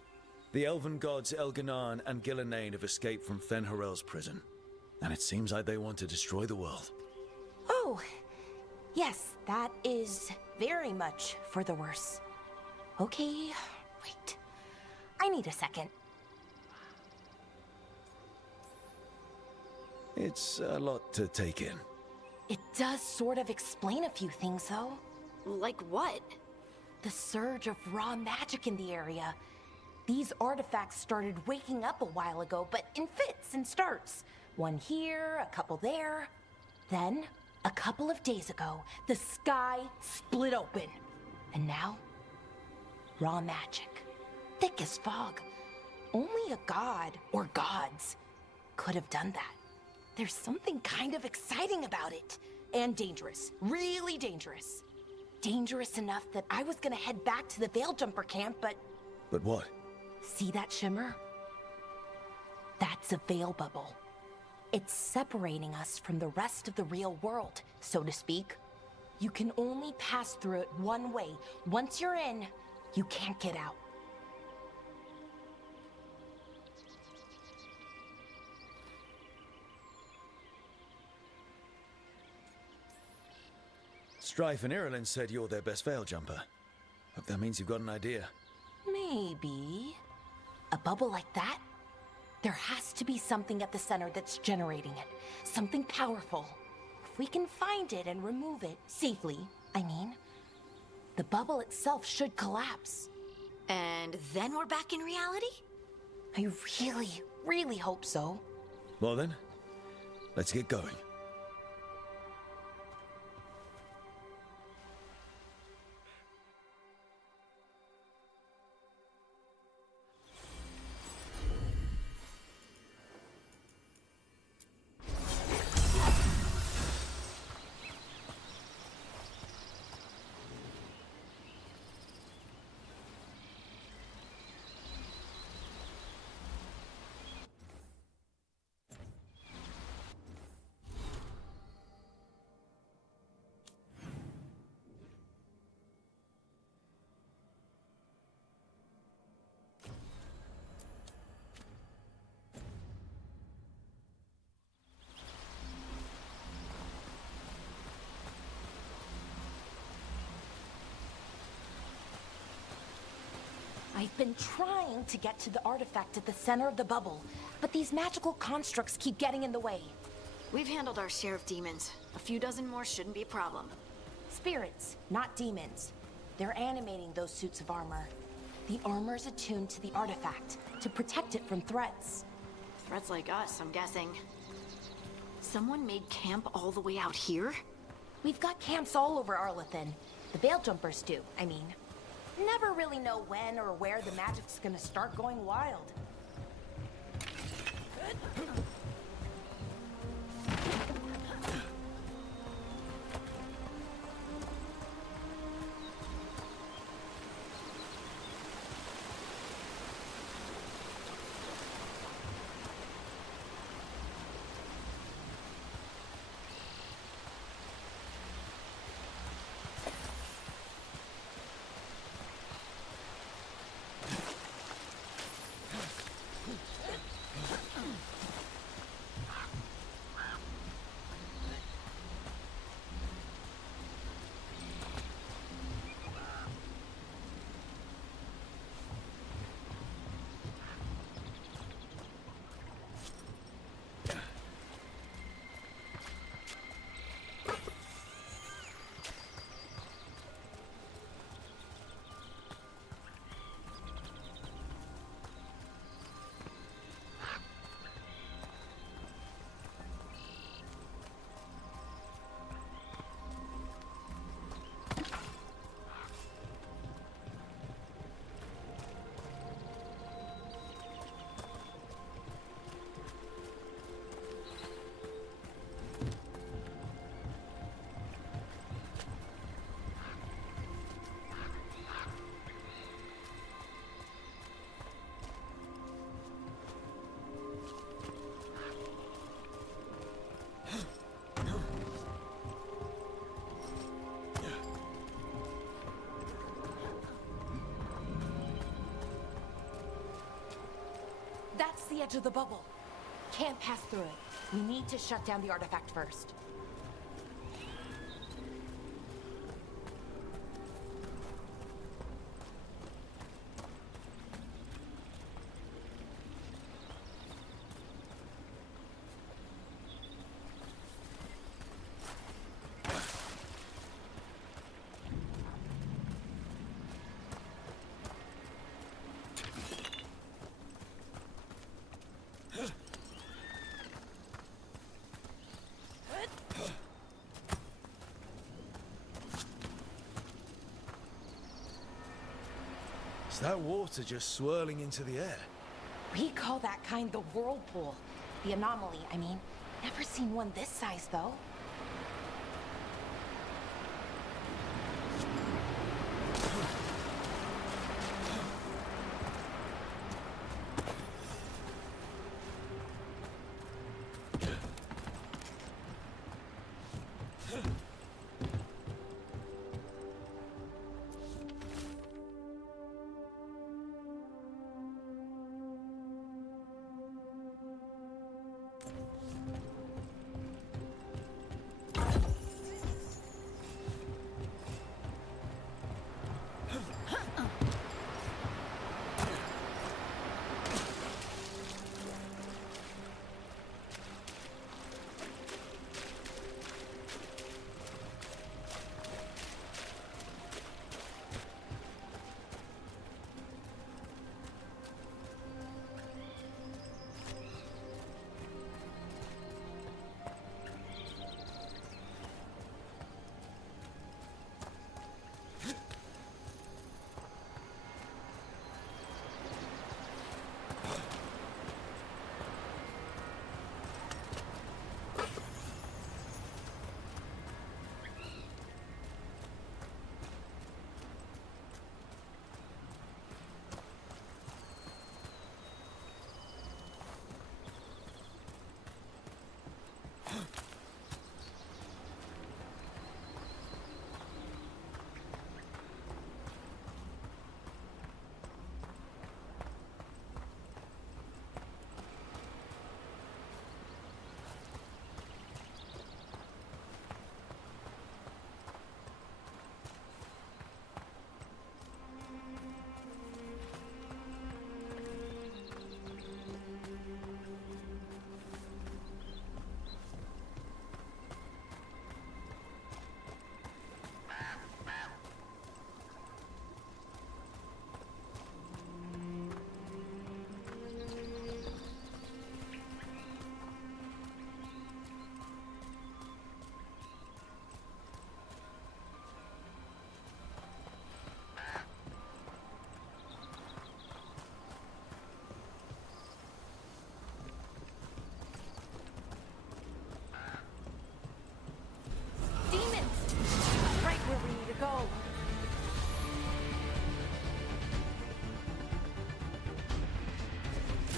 The elven gods Elganan and Gillenane have escaped from Fen'Harel's prison. And it seems like they want to destroy the world. Oh, yes, that is very much for the worse. Okay, wait. I need a second. It's a lot to take in. It does sort of explain a few things, though. Like what? The surge of raw magic in the area. These artifacts started waking up a while ago, but in fits and starts. One here, a couple there. Then, a couple of days ago, the sky split open. And now, raw magic. Thick as fog. Only a god, or gods, could have done that. There's something kind of exciting about it. And dangerous. Really dangerous. Dangerous enough that I was gonna head back to the Veil Jumper camp, but... But what? See that shimmer? That's a veil bubble. It's separating us from the rest of the real world, so to speak. You can only pass through it one way. Once you're in, you can't get out. Strife and Irilyn said you're their best veil jumper. Hope that means you've got an idea. Maybe. A bubble like that? There has to be something at the center that's generating it. Something powerful. If we can find it and remove it, safely, I mean, the bubble itself should collapse. And then we're back in reality? I really, really hope so. Well then, let's get going. I've been trying to get to the artifact at the center of the bubble, but these magical constructs keep getting in the way. We've handled our share of demons. A few dozen more shouldn't be a problem. Spirits, not demons. They're animating those suits of armor. The armor's attuned to the artifact to protect it from threats. Threats like us, I'm guessing. Someone made camp all the way out here? We've got camps all over Arlathan. The Veil Jumpers do, I mean. Never really know when or where the magic's gonna start going wild. That's the edge of the bubble. Can't pass through it. We need to shut down the artifact first. Is that water just swirling into the air? We call that kind the whirlpool. The anomaly, I mean. Never seen one this size, though.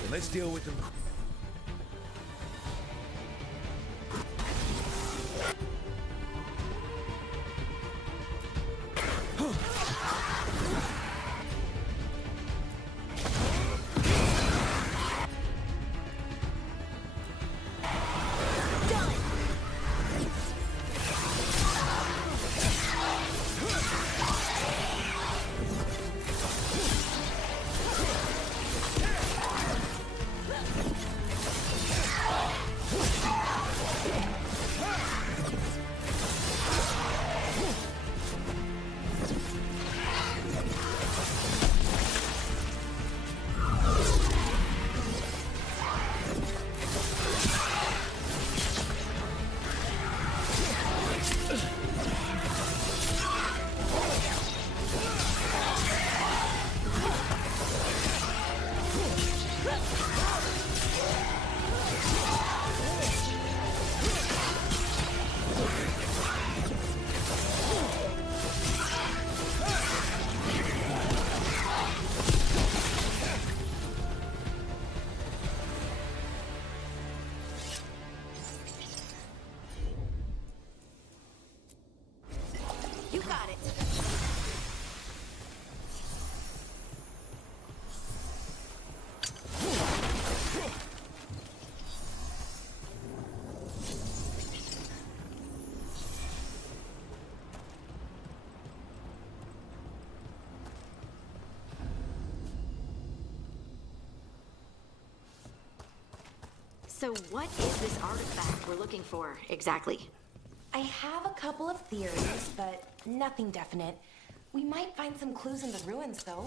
Then let's deal with them. You got it. So what is this artifact we're looking for, exactly? I have a couple of theories, but nothing definite. We might find some clues in the ruins, though.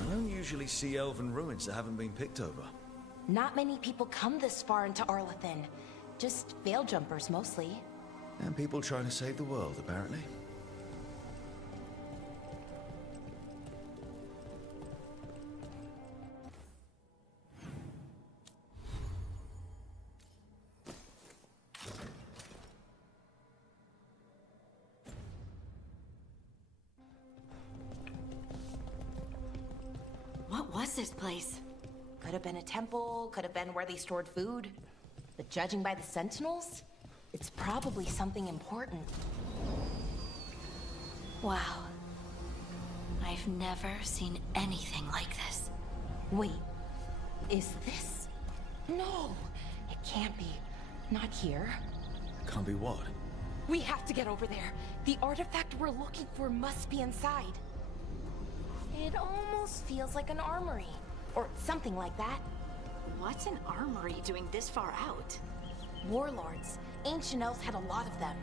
I don't usually see elven ruins that haven't been picked over. Not many people come this far into Arlathan. Just veil jumpers, mostly. And people trying to save the world, apparently. What was this place? Could have been a temple, could have been where they stored food. But judging by the sentinels, it's probably something important. Wow. I've never seen anything like this. Wait, is this? No, it can't be. Not here. Can't be what? We have to get over there. The artifact we're looking for must be inside. It almost feels like an armory. Or something like that. What's an armory doing this far out? Warlords. Ancient elves had a lot of them.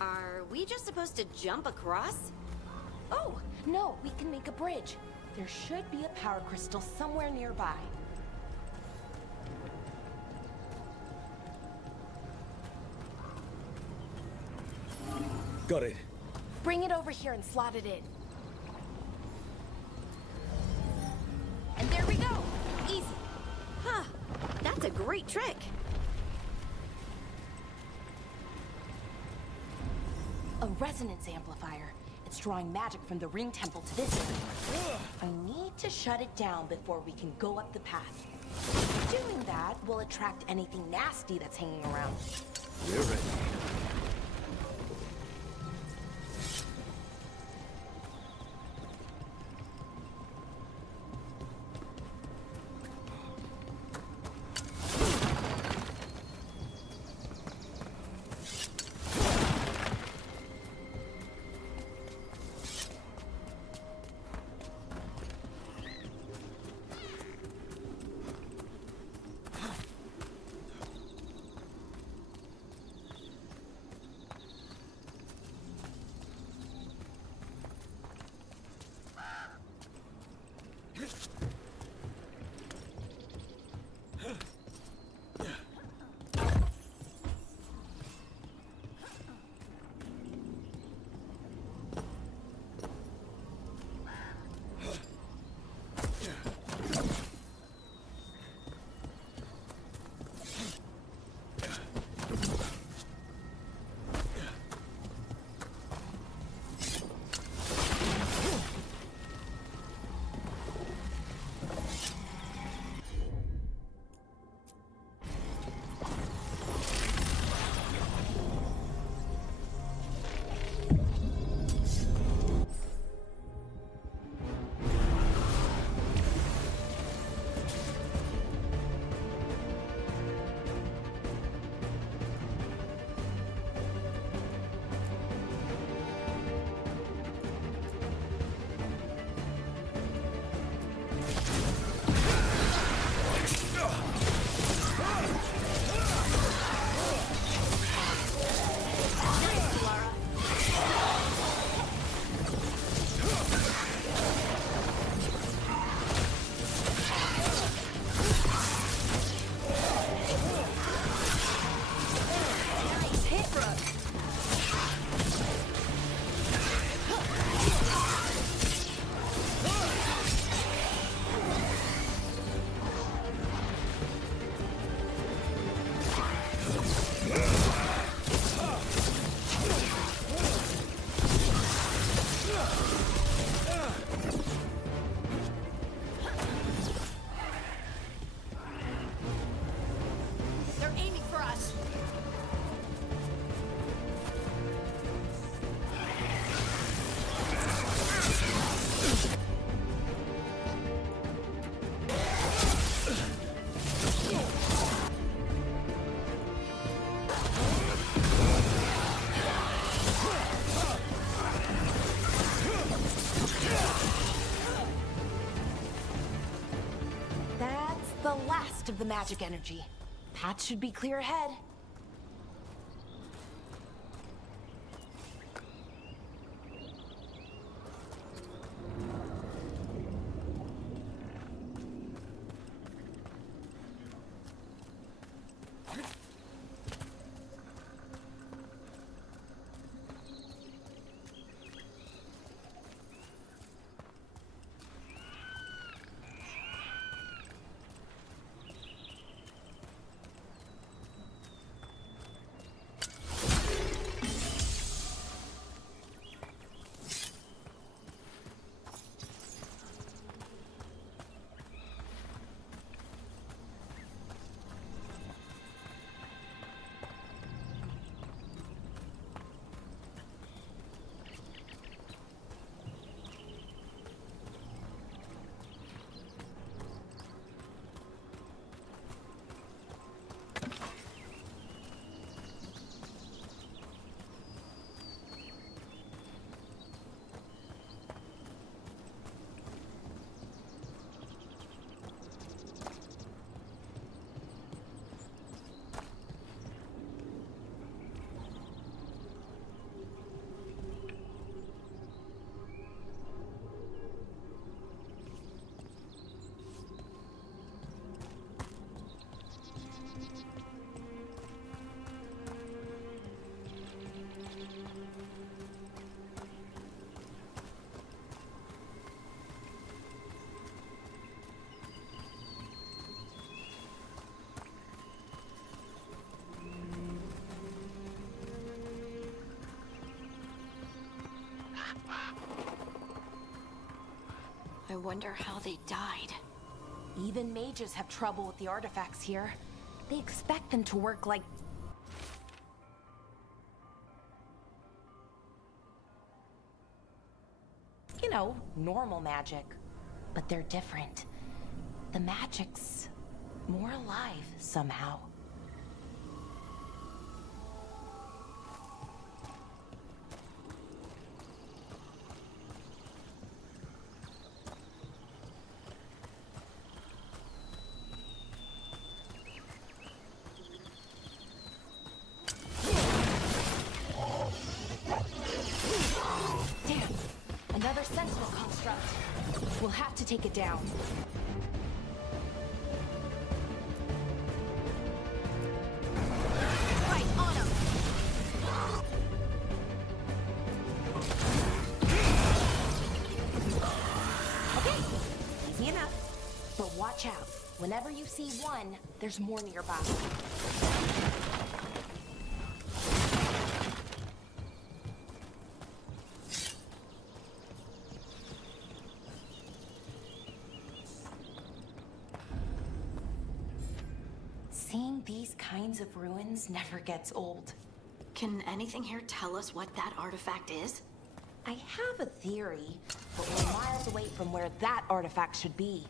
Are we just supposed to jump across? Oh, no, we can make a bridge. There should be a power crystal somewhere nearby. Got it. Bring it over here and slot it in. And there we go! Easy. Huh. That's a great trick. A resonance amplifier. It's drawing magic from the ring temple to this area. I need to shut it down before we can go up the path. Doing that will attract anything nasty that's hanging around. We're ready. The last of the magic energy. Path should be clear ahead. wonder how they died. Even mages have trouble with the artifacts here. They expect them to work like... you know, normal magic. But they're different. The magic's more alive somehow. Another sentinel construct. We'll have to take it down. Right, on him! Okay, easy enough. But watch out. Whenever you see one, there's more nearby. Seeing these kinds of ruins never gets old. Can anything here tell us what that artifact is? I have a theory, but we're miles away from where that artifact should be.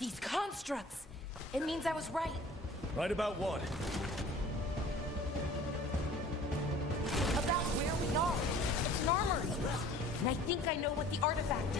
These constructs! It means I was right. Right about what? About where we are. It's an armory. And I think I know what the artifact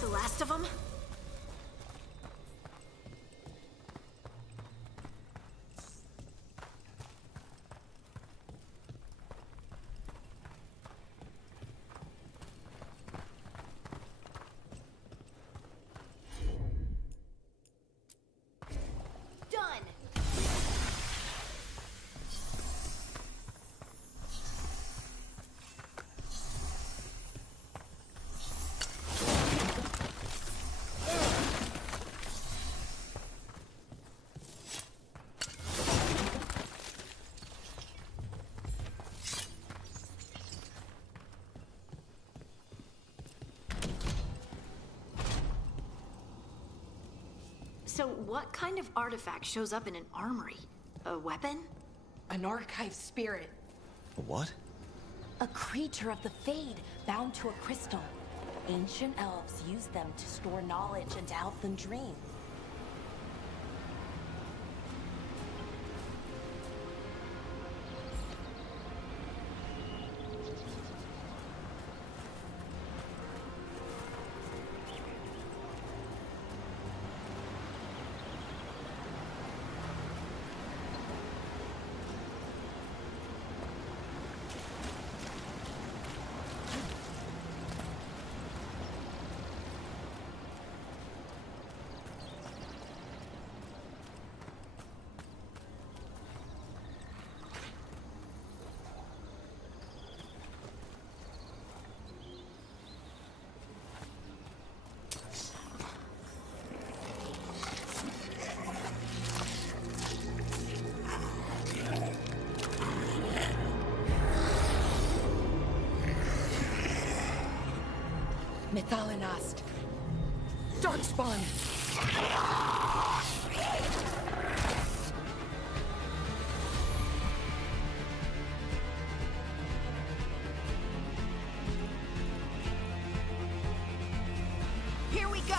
that the last of them? Done! So what kind of artifact shows up in an armory? A weapon? An archive spirit. A what? A creature of the Fade, bound to a crystal. Ancient elves used them to store knowledge and to help them dream. Mythalinast. Darkspawn. Here we go!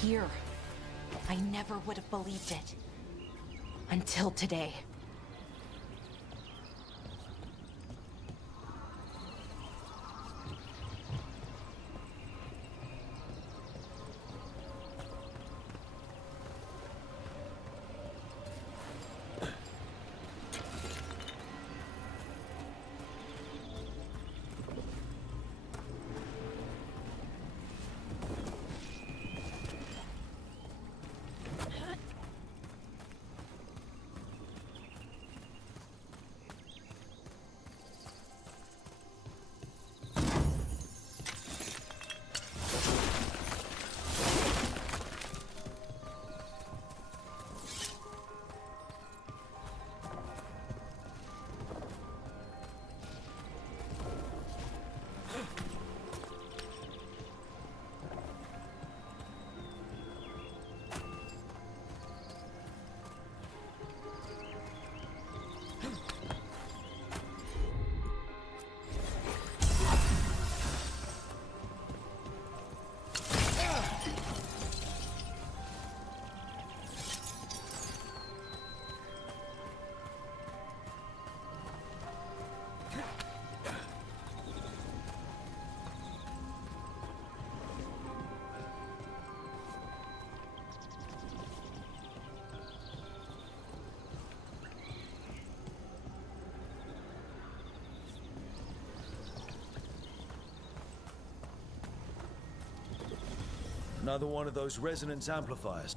Here. I never would have believed it. Until today. Another one of those resonance amplifiers.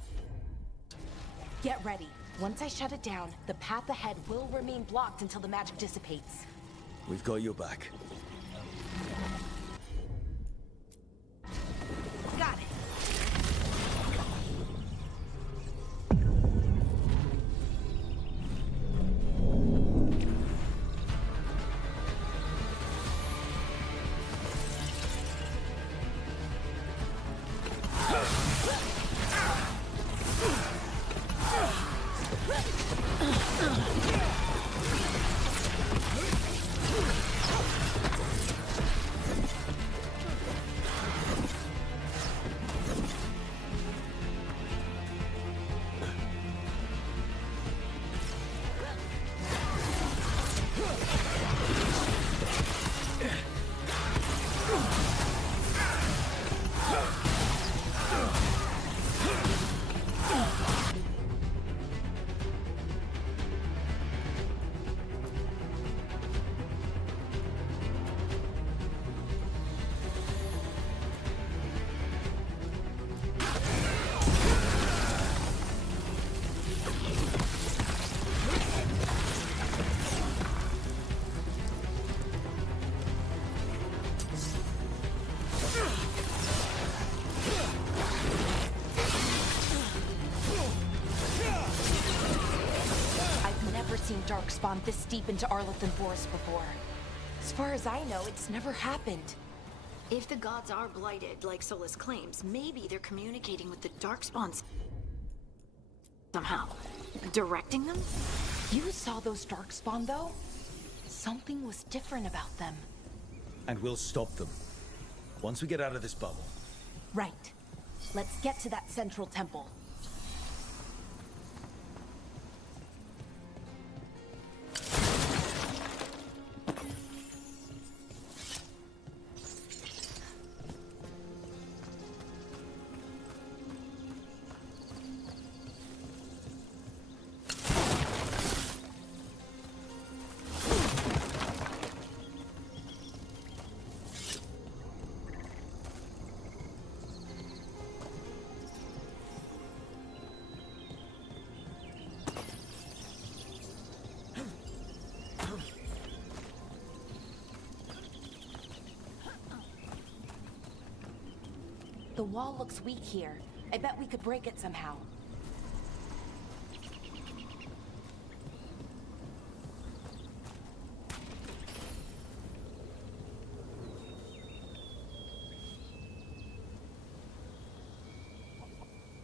Get ready. Once I shut it down, the path ahead will remain blocked until the magic dissipates. We've got your back. Got it. darkspawn this deep into Arlington Forest before. As far as I know, it's never happened. If the gods are blighted, like Solus claims, maybe they're communicating with the darkspawns somehow. Directing them? You saw those darkspawn, though? Something was different about them. And we'll stop them. Once we get out of this bubble. Right. Let's get to that central temple. The wall looks weak here. I bet we could break it somehow.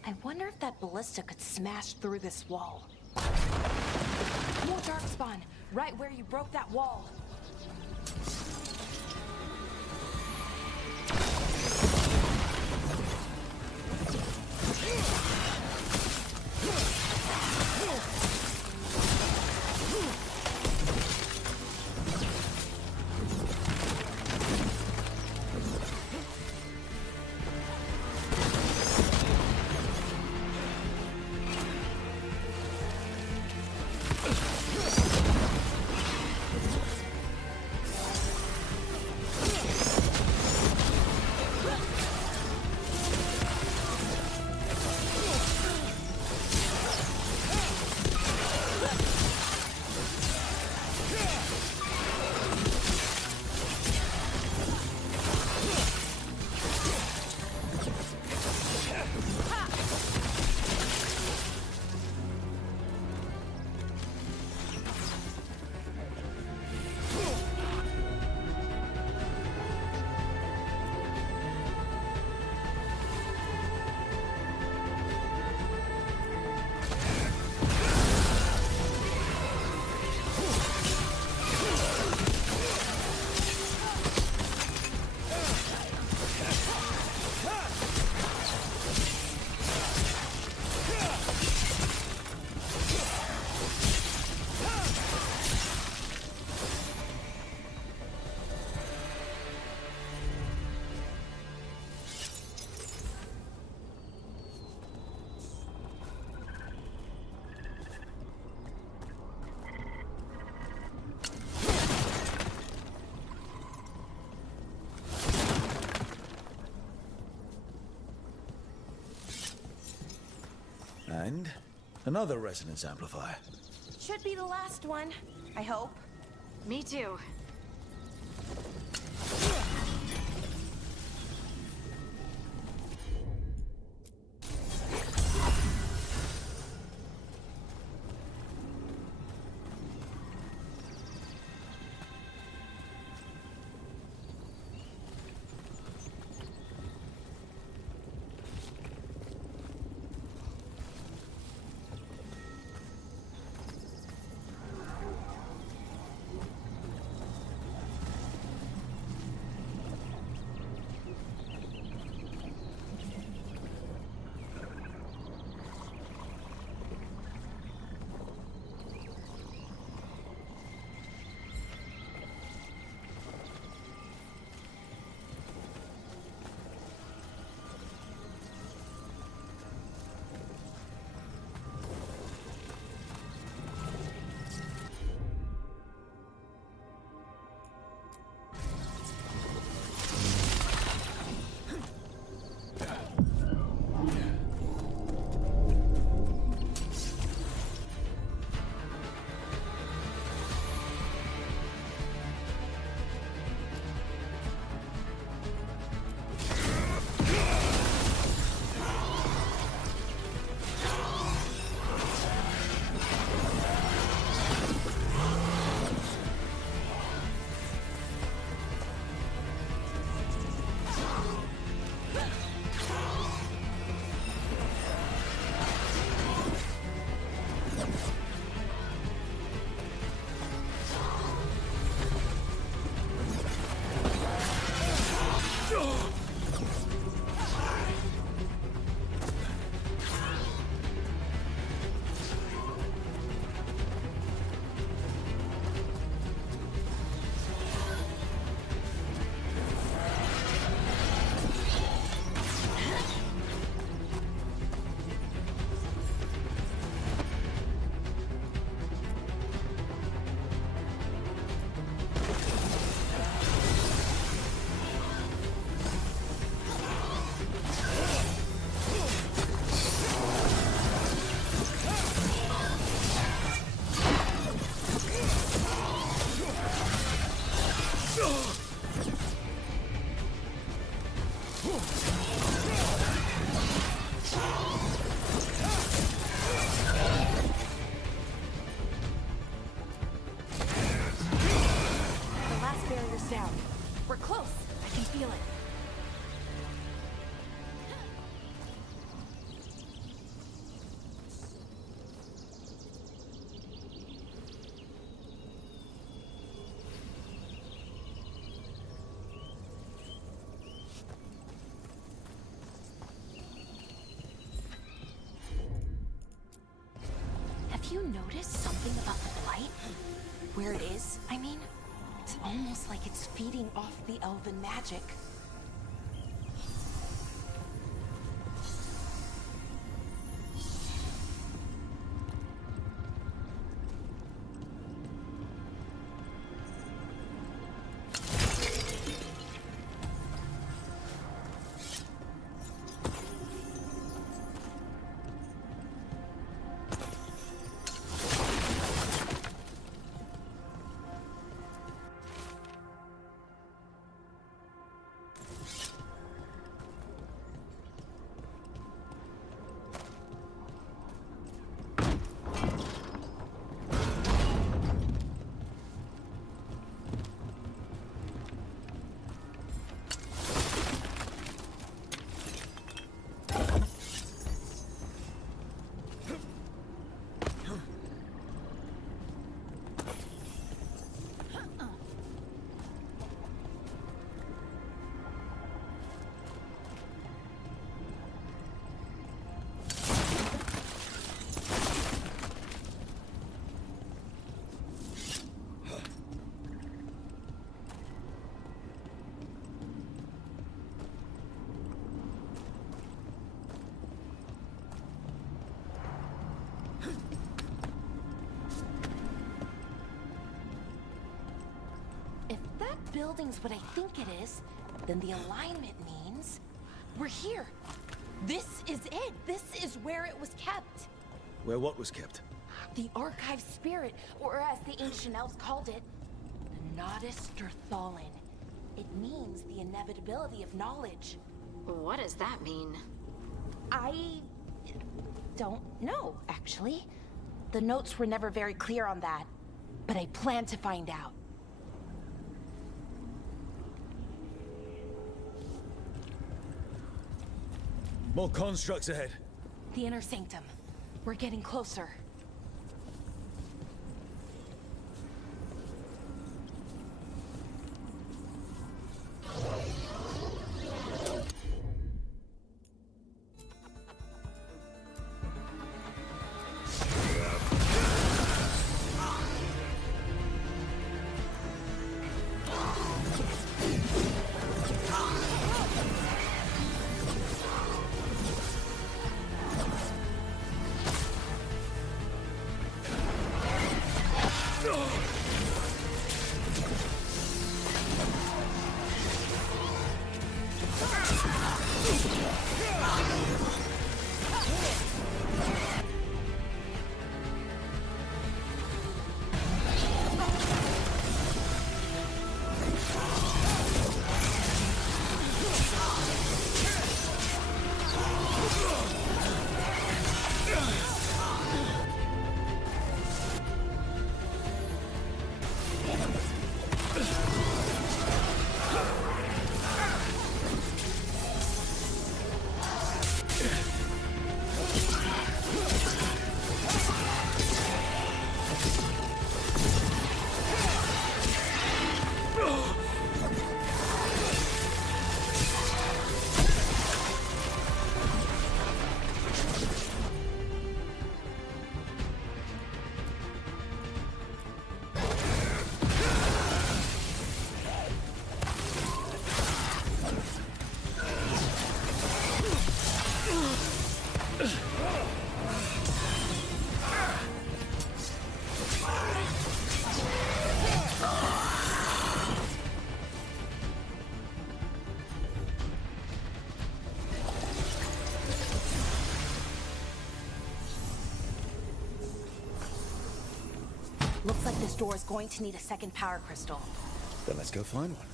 I wonder if that ballista could smash through this wall. More darkspawn, right where you broke that wall. And another resonance amplifier. Should be the last one, I hope. Me too. almost down. We're close. I can feel it. Have you noticed something about the blight? Where it is, I mean? It's almost like it's feeding off the elven magic. If that building's what I think it is, then the alignment means we're here. This is it. This is where it was kept. Where what was kept? The archive spirit, or as the ancient elves called it, the Nodus Derthalin. It means the inevitability of knowledge. What does that mean? I don't know, actually. The notes were never very clear on that, but I plan to find out. More constructs ahead. The inner sanctum. We're getting closer. Looks like this door is going to need a second power crystal. Then let's go find one.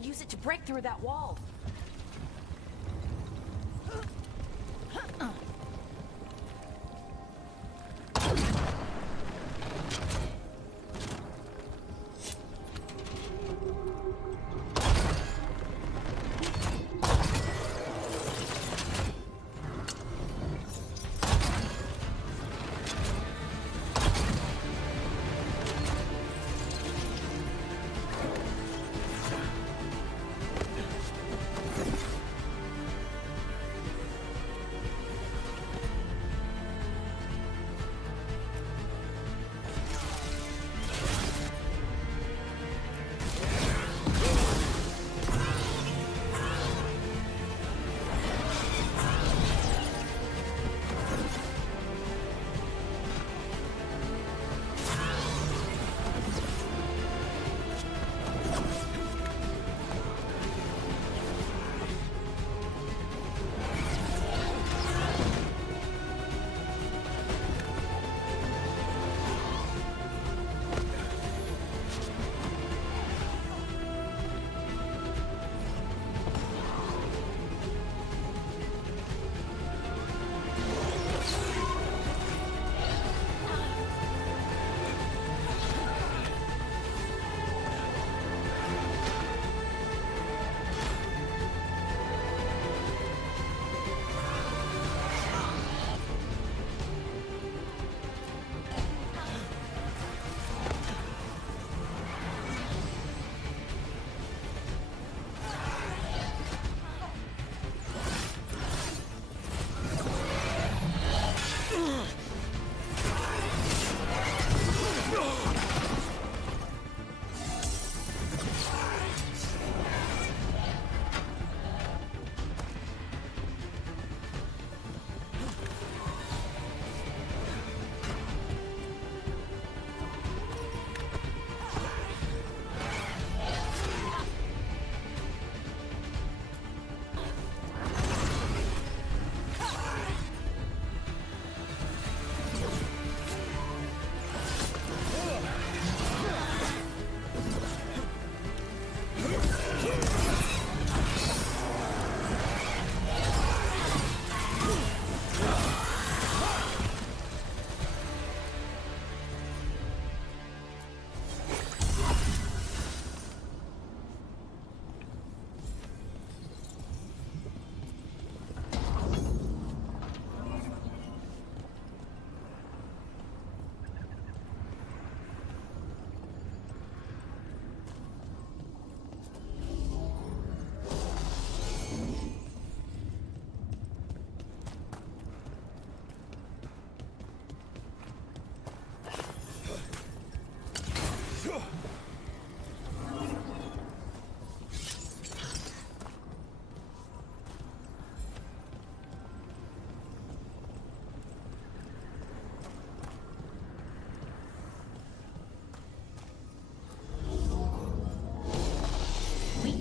could use it to break through that wall.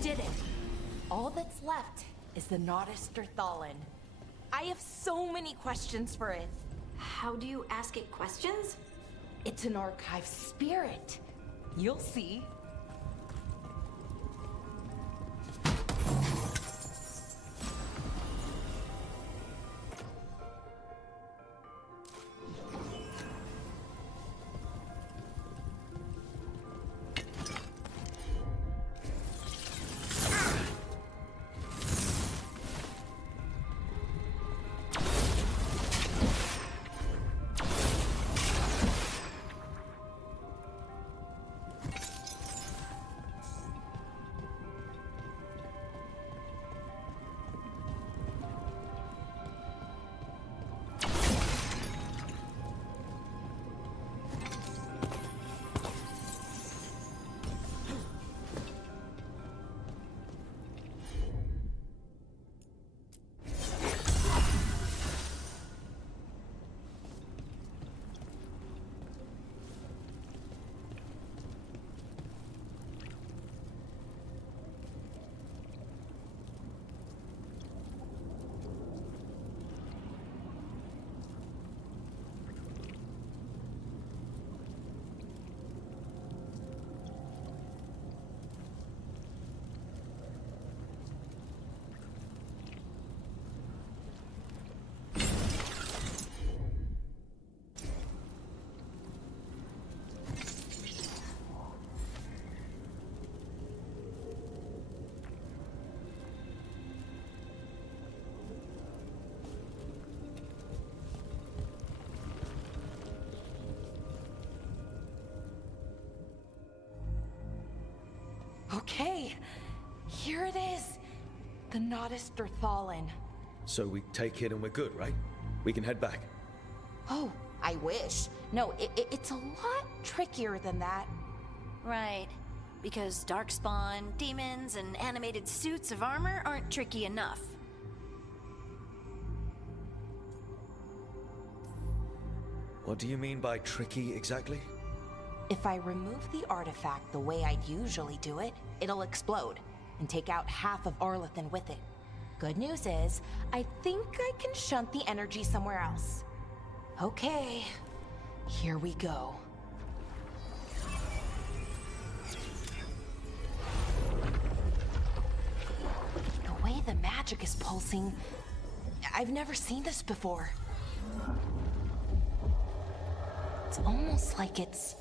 Did it. All that's left is the Naughtister Thallen. I have so many questions for it. How do you ask it questions? It's an archive spirit. You'll see. Okay, here it is. The Nodus Derthalin. So we take it and we're good, right? We can head back. Oh, I wish. No, it's a lot trickier than that. Right. Because darkspawn, demons, and animated suits of armor aren't tricky enough. What do you mean by tricky exactly? If I remove the artifact the way I'd usually do it, it'll explode and take out half of Arlethan with it. Good news is, I think I can shunt the energy somewhere else. Okay, here we go. The way the magic is pulsing, I've never seen this before. It's almost like it's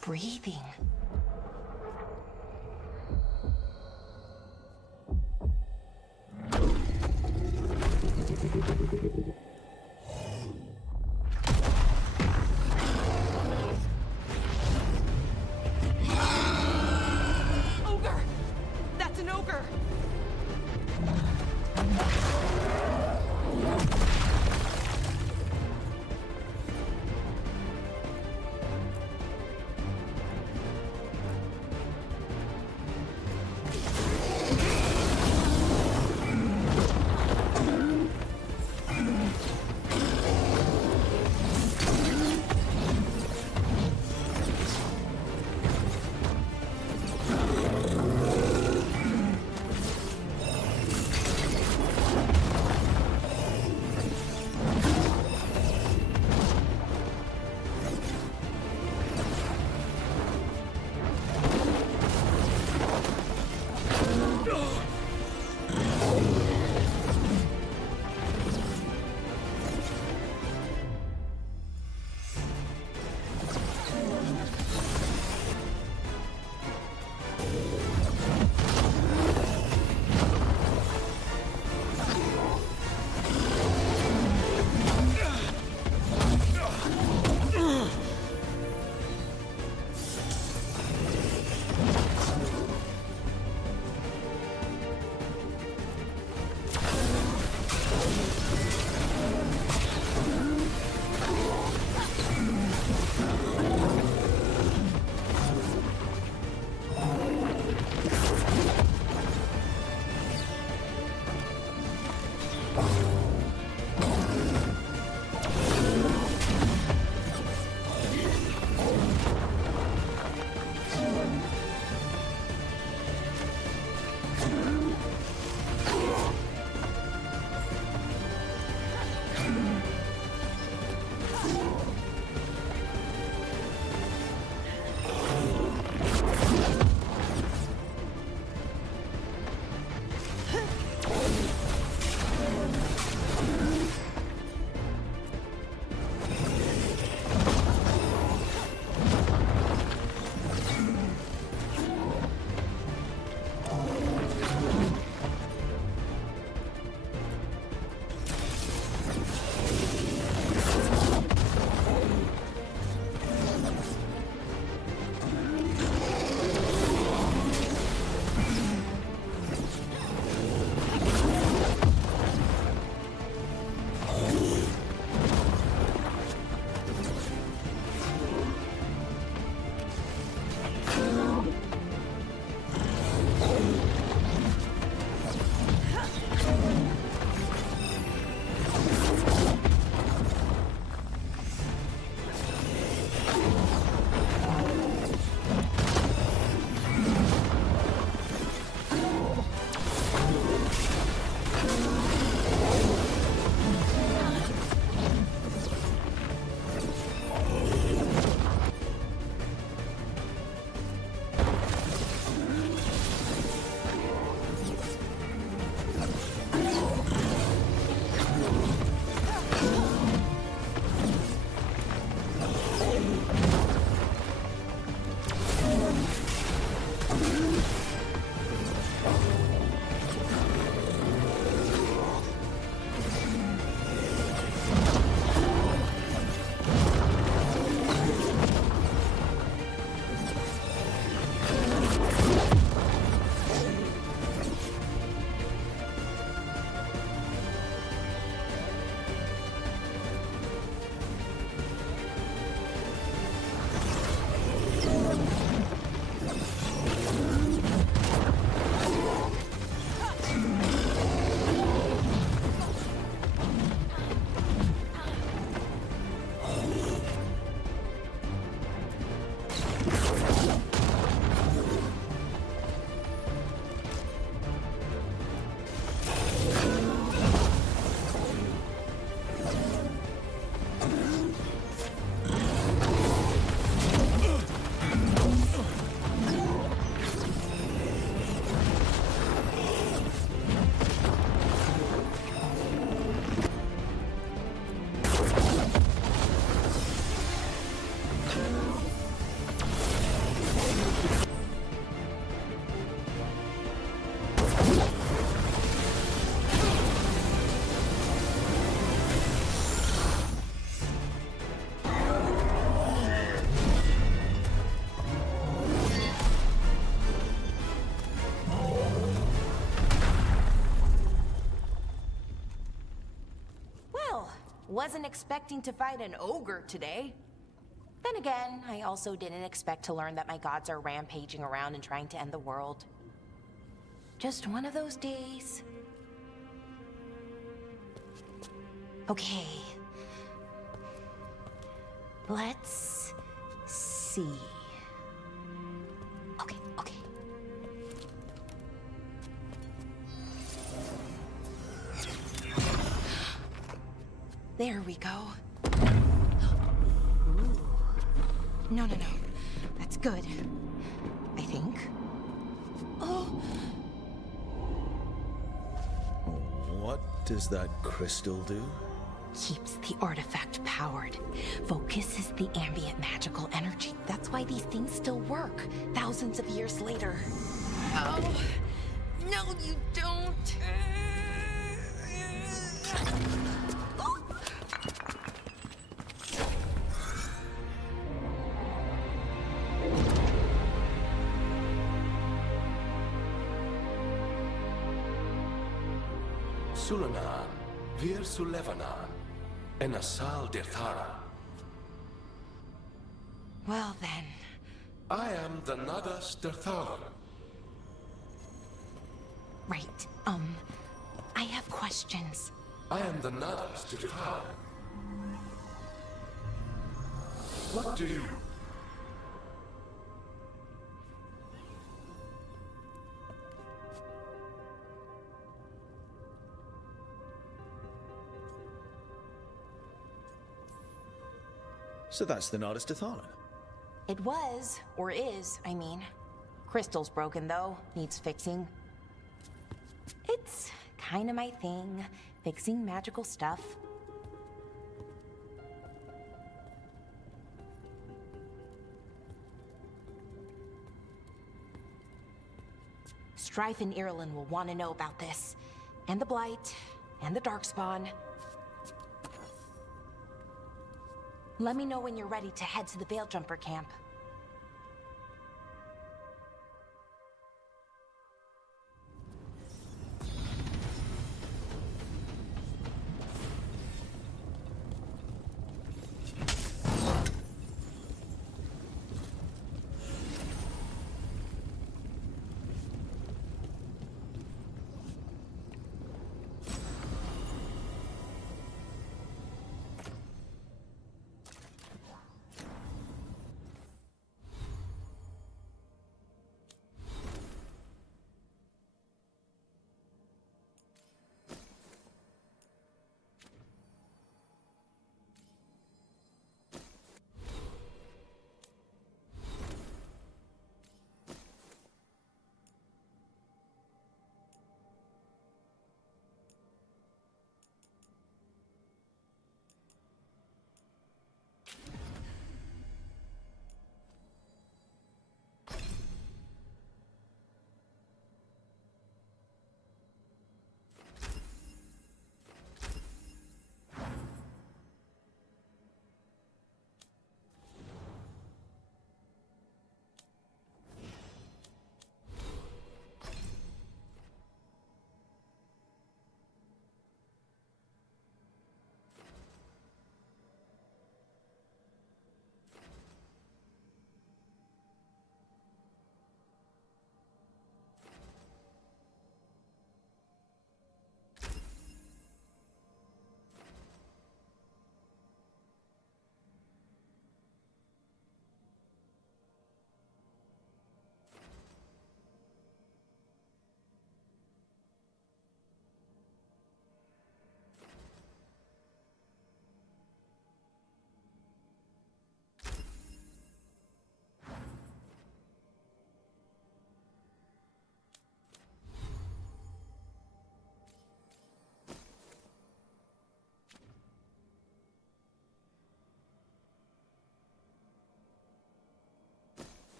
breathing. Ogre! That's an ogre! Wasn't expecting to fight an ogre today. Then again, I also didn't expect to learn that my gods are rampaging around and trying to end the world. Just one of those days. Okay. Let's see. Okay. There we go. Ooh. No. That's good. I think. Oh. What does that crystal do? Keeps the artifact powered. Focuses the ambient magical energy. That's why these things still work, thousands of years later. Oh. No, you don't. Sulanan, Vir Sulevanan, and Asal Dirthara. Well then. I am the Nadas Dirthara. Right. I have questions. I am the Nadas Dirthara. What do you... So that's the Nardis Dathalan. It was, or is, I mean. Crystal's broken though, needs fixing. It's kinda my thing, fixing magical stuff. Strife and Irulan will want to know about this. And the Blight, and the Darkspawn. Let me know when you're ready to head to the Veil Jumper camp.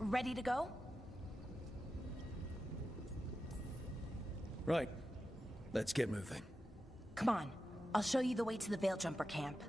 Ready to go? Right. Let's get moving. Come on, I'll show you the way to the Veil Jumper camp.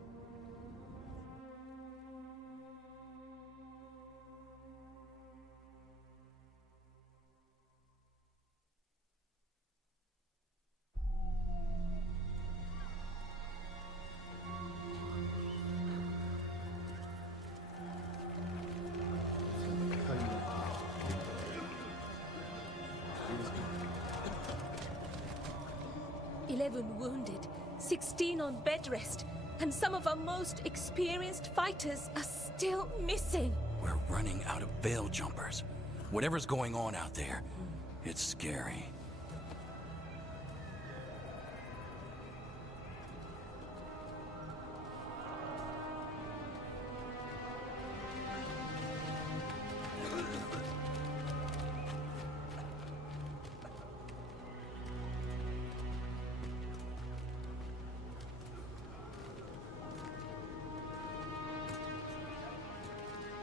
Wounded, 16 on bed rest, and some of our most experienced fighters are still missing. We're running out of veil jumpers. Whatever's going on out there, it's scary.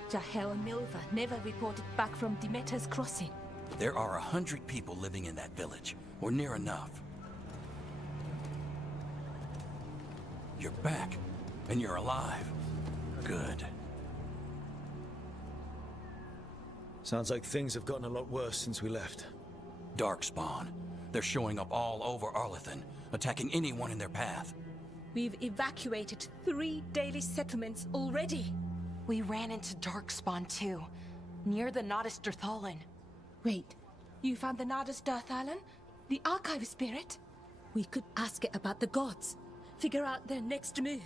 Jahel and Milva never reported back from Demeter's crossing. There are 100 people living in that village, or near enough. You're back, and you're alive. Good. Sounds like things have gotten a lot worse since we left. Darkspawn. They're showing up all over Arlethan, attacking anyone in their path. We've evacuated 3 daily settlements already. We ran into Darkspawn too, near the Nodus Dirthalan. Wait, you found the Nodus Dirthalan? The archive spirit? We could ask it about the gods. Figure out their next move.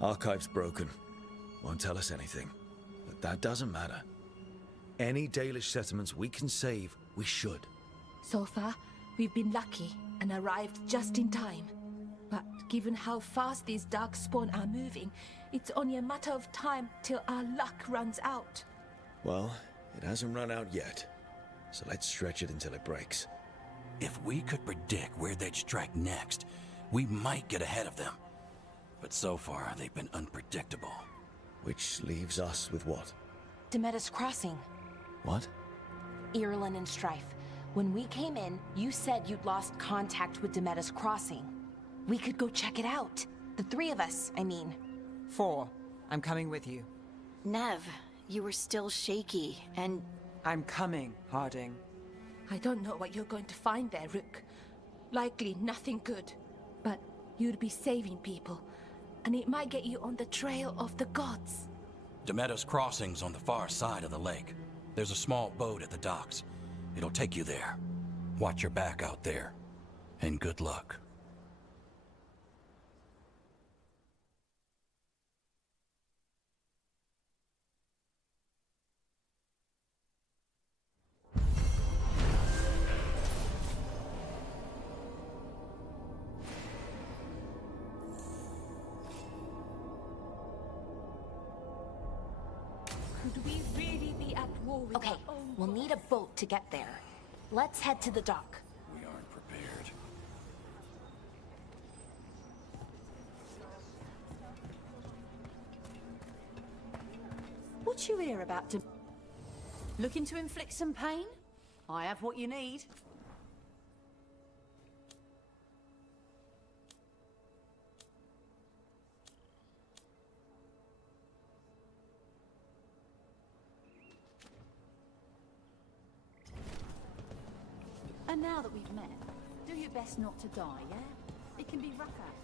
Archive's broken. Won't tell us anything. But that doesn't matter. Any Dalish settlements we can save, we should. So far, we've been lucky and arrived just in time. But given how fast these Darkspawn are moving, it's only a matter of time till our luck runs out. Well, it hasn't run out yet. So let's stretch it until it breaks. If we could predict where they'd strike next, we might get ahead of them. But so far, they've been unpredictable. Which leaves us with what? Demeter's Crossing. What? Irulan and Strife. When we came in, you said you'd lost contact with Demeter's Crossing. We could go check it out. The 3 of us, I mean. 4. I'm coming with you. Nev, you were still shaky, and... I'm coming, Harding. I don't know what you're going to find there, Rook. Likely nothing good. But you'd be saving people, and it might get you on the trail of the gods. Demeter's Crossing's on the far side of the lake. There's a small boat at the docks. It'll take you there. Watch your back out there. And good luck. Could we really be at war with Okay, our own we'll need a boat to get there. Let's head to the dock. We aren't prepared. What you hear about looking to inflict some pain? I have what you need. And now that we've met, do your best not to die, yeah? It can be rough out.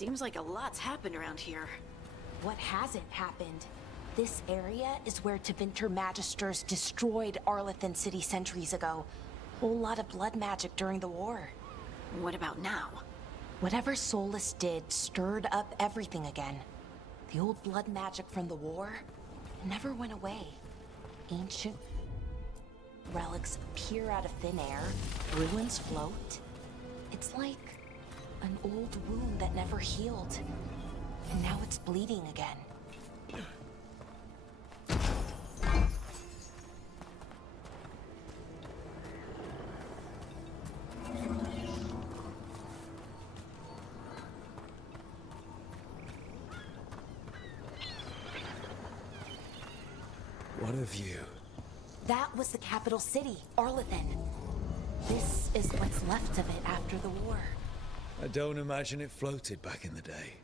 Seems like a lot's happened around here. What hasn't happened? This area is where Tevinter Magisters destroyed Arlethan City centuries ago. Whole lot of blood magic during the war. What about now? Whatever Solus did stirred up everything again. The old blood magic from the war never went away. Ancient relics appear out of thin air, ruins float. It's like an old wound that never healed. And now it's bleeding again. What a view. That was the capital city, Arlethan. This is what's left of it after the war. I don't imagine it floated back in the day.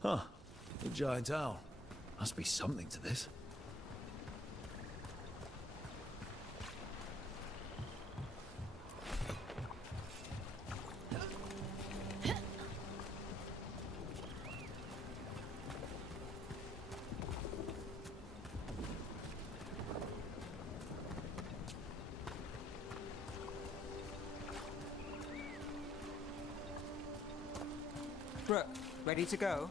Huh. The giant owl. Must be something to this. Brooke, ready to go?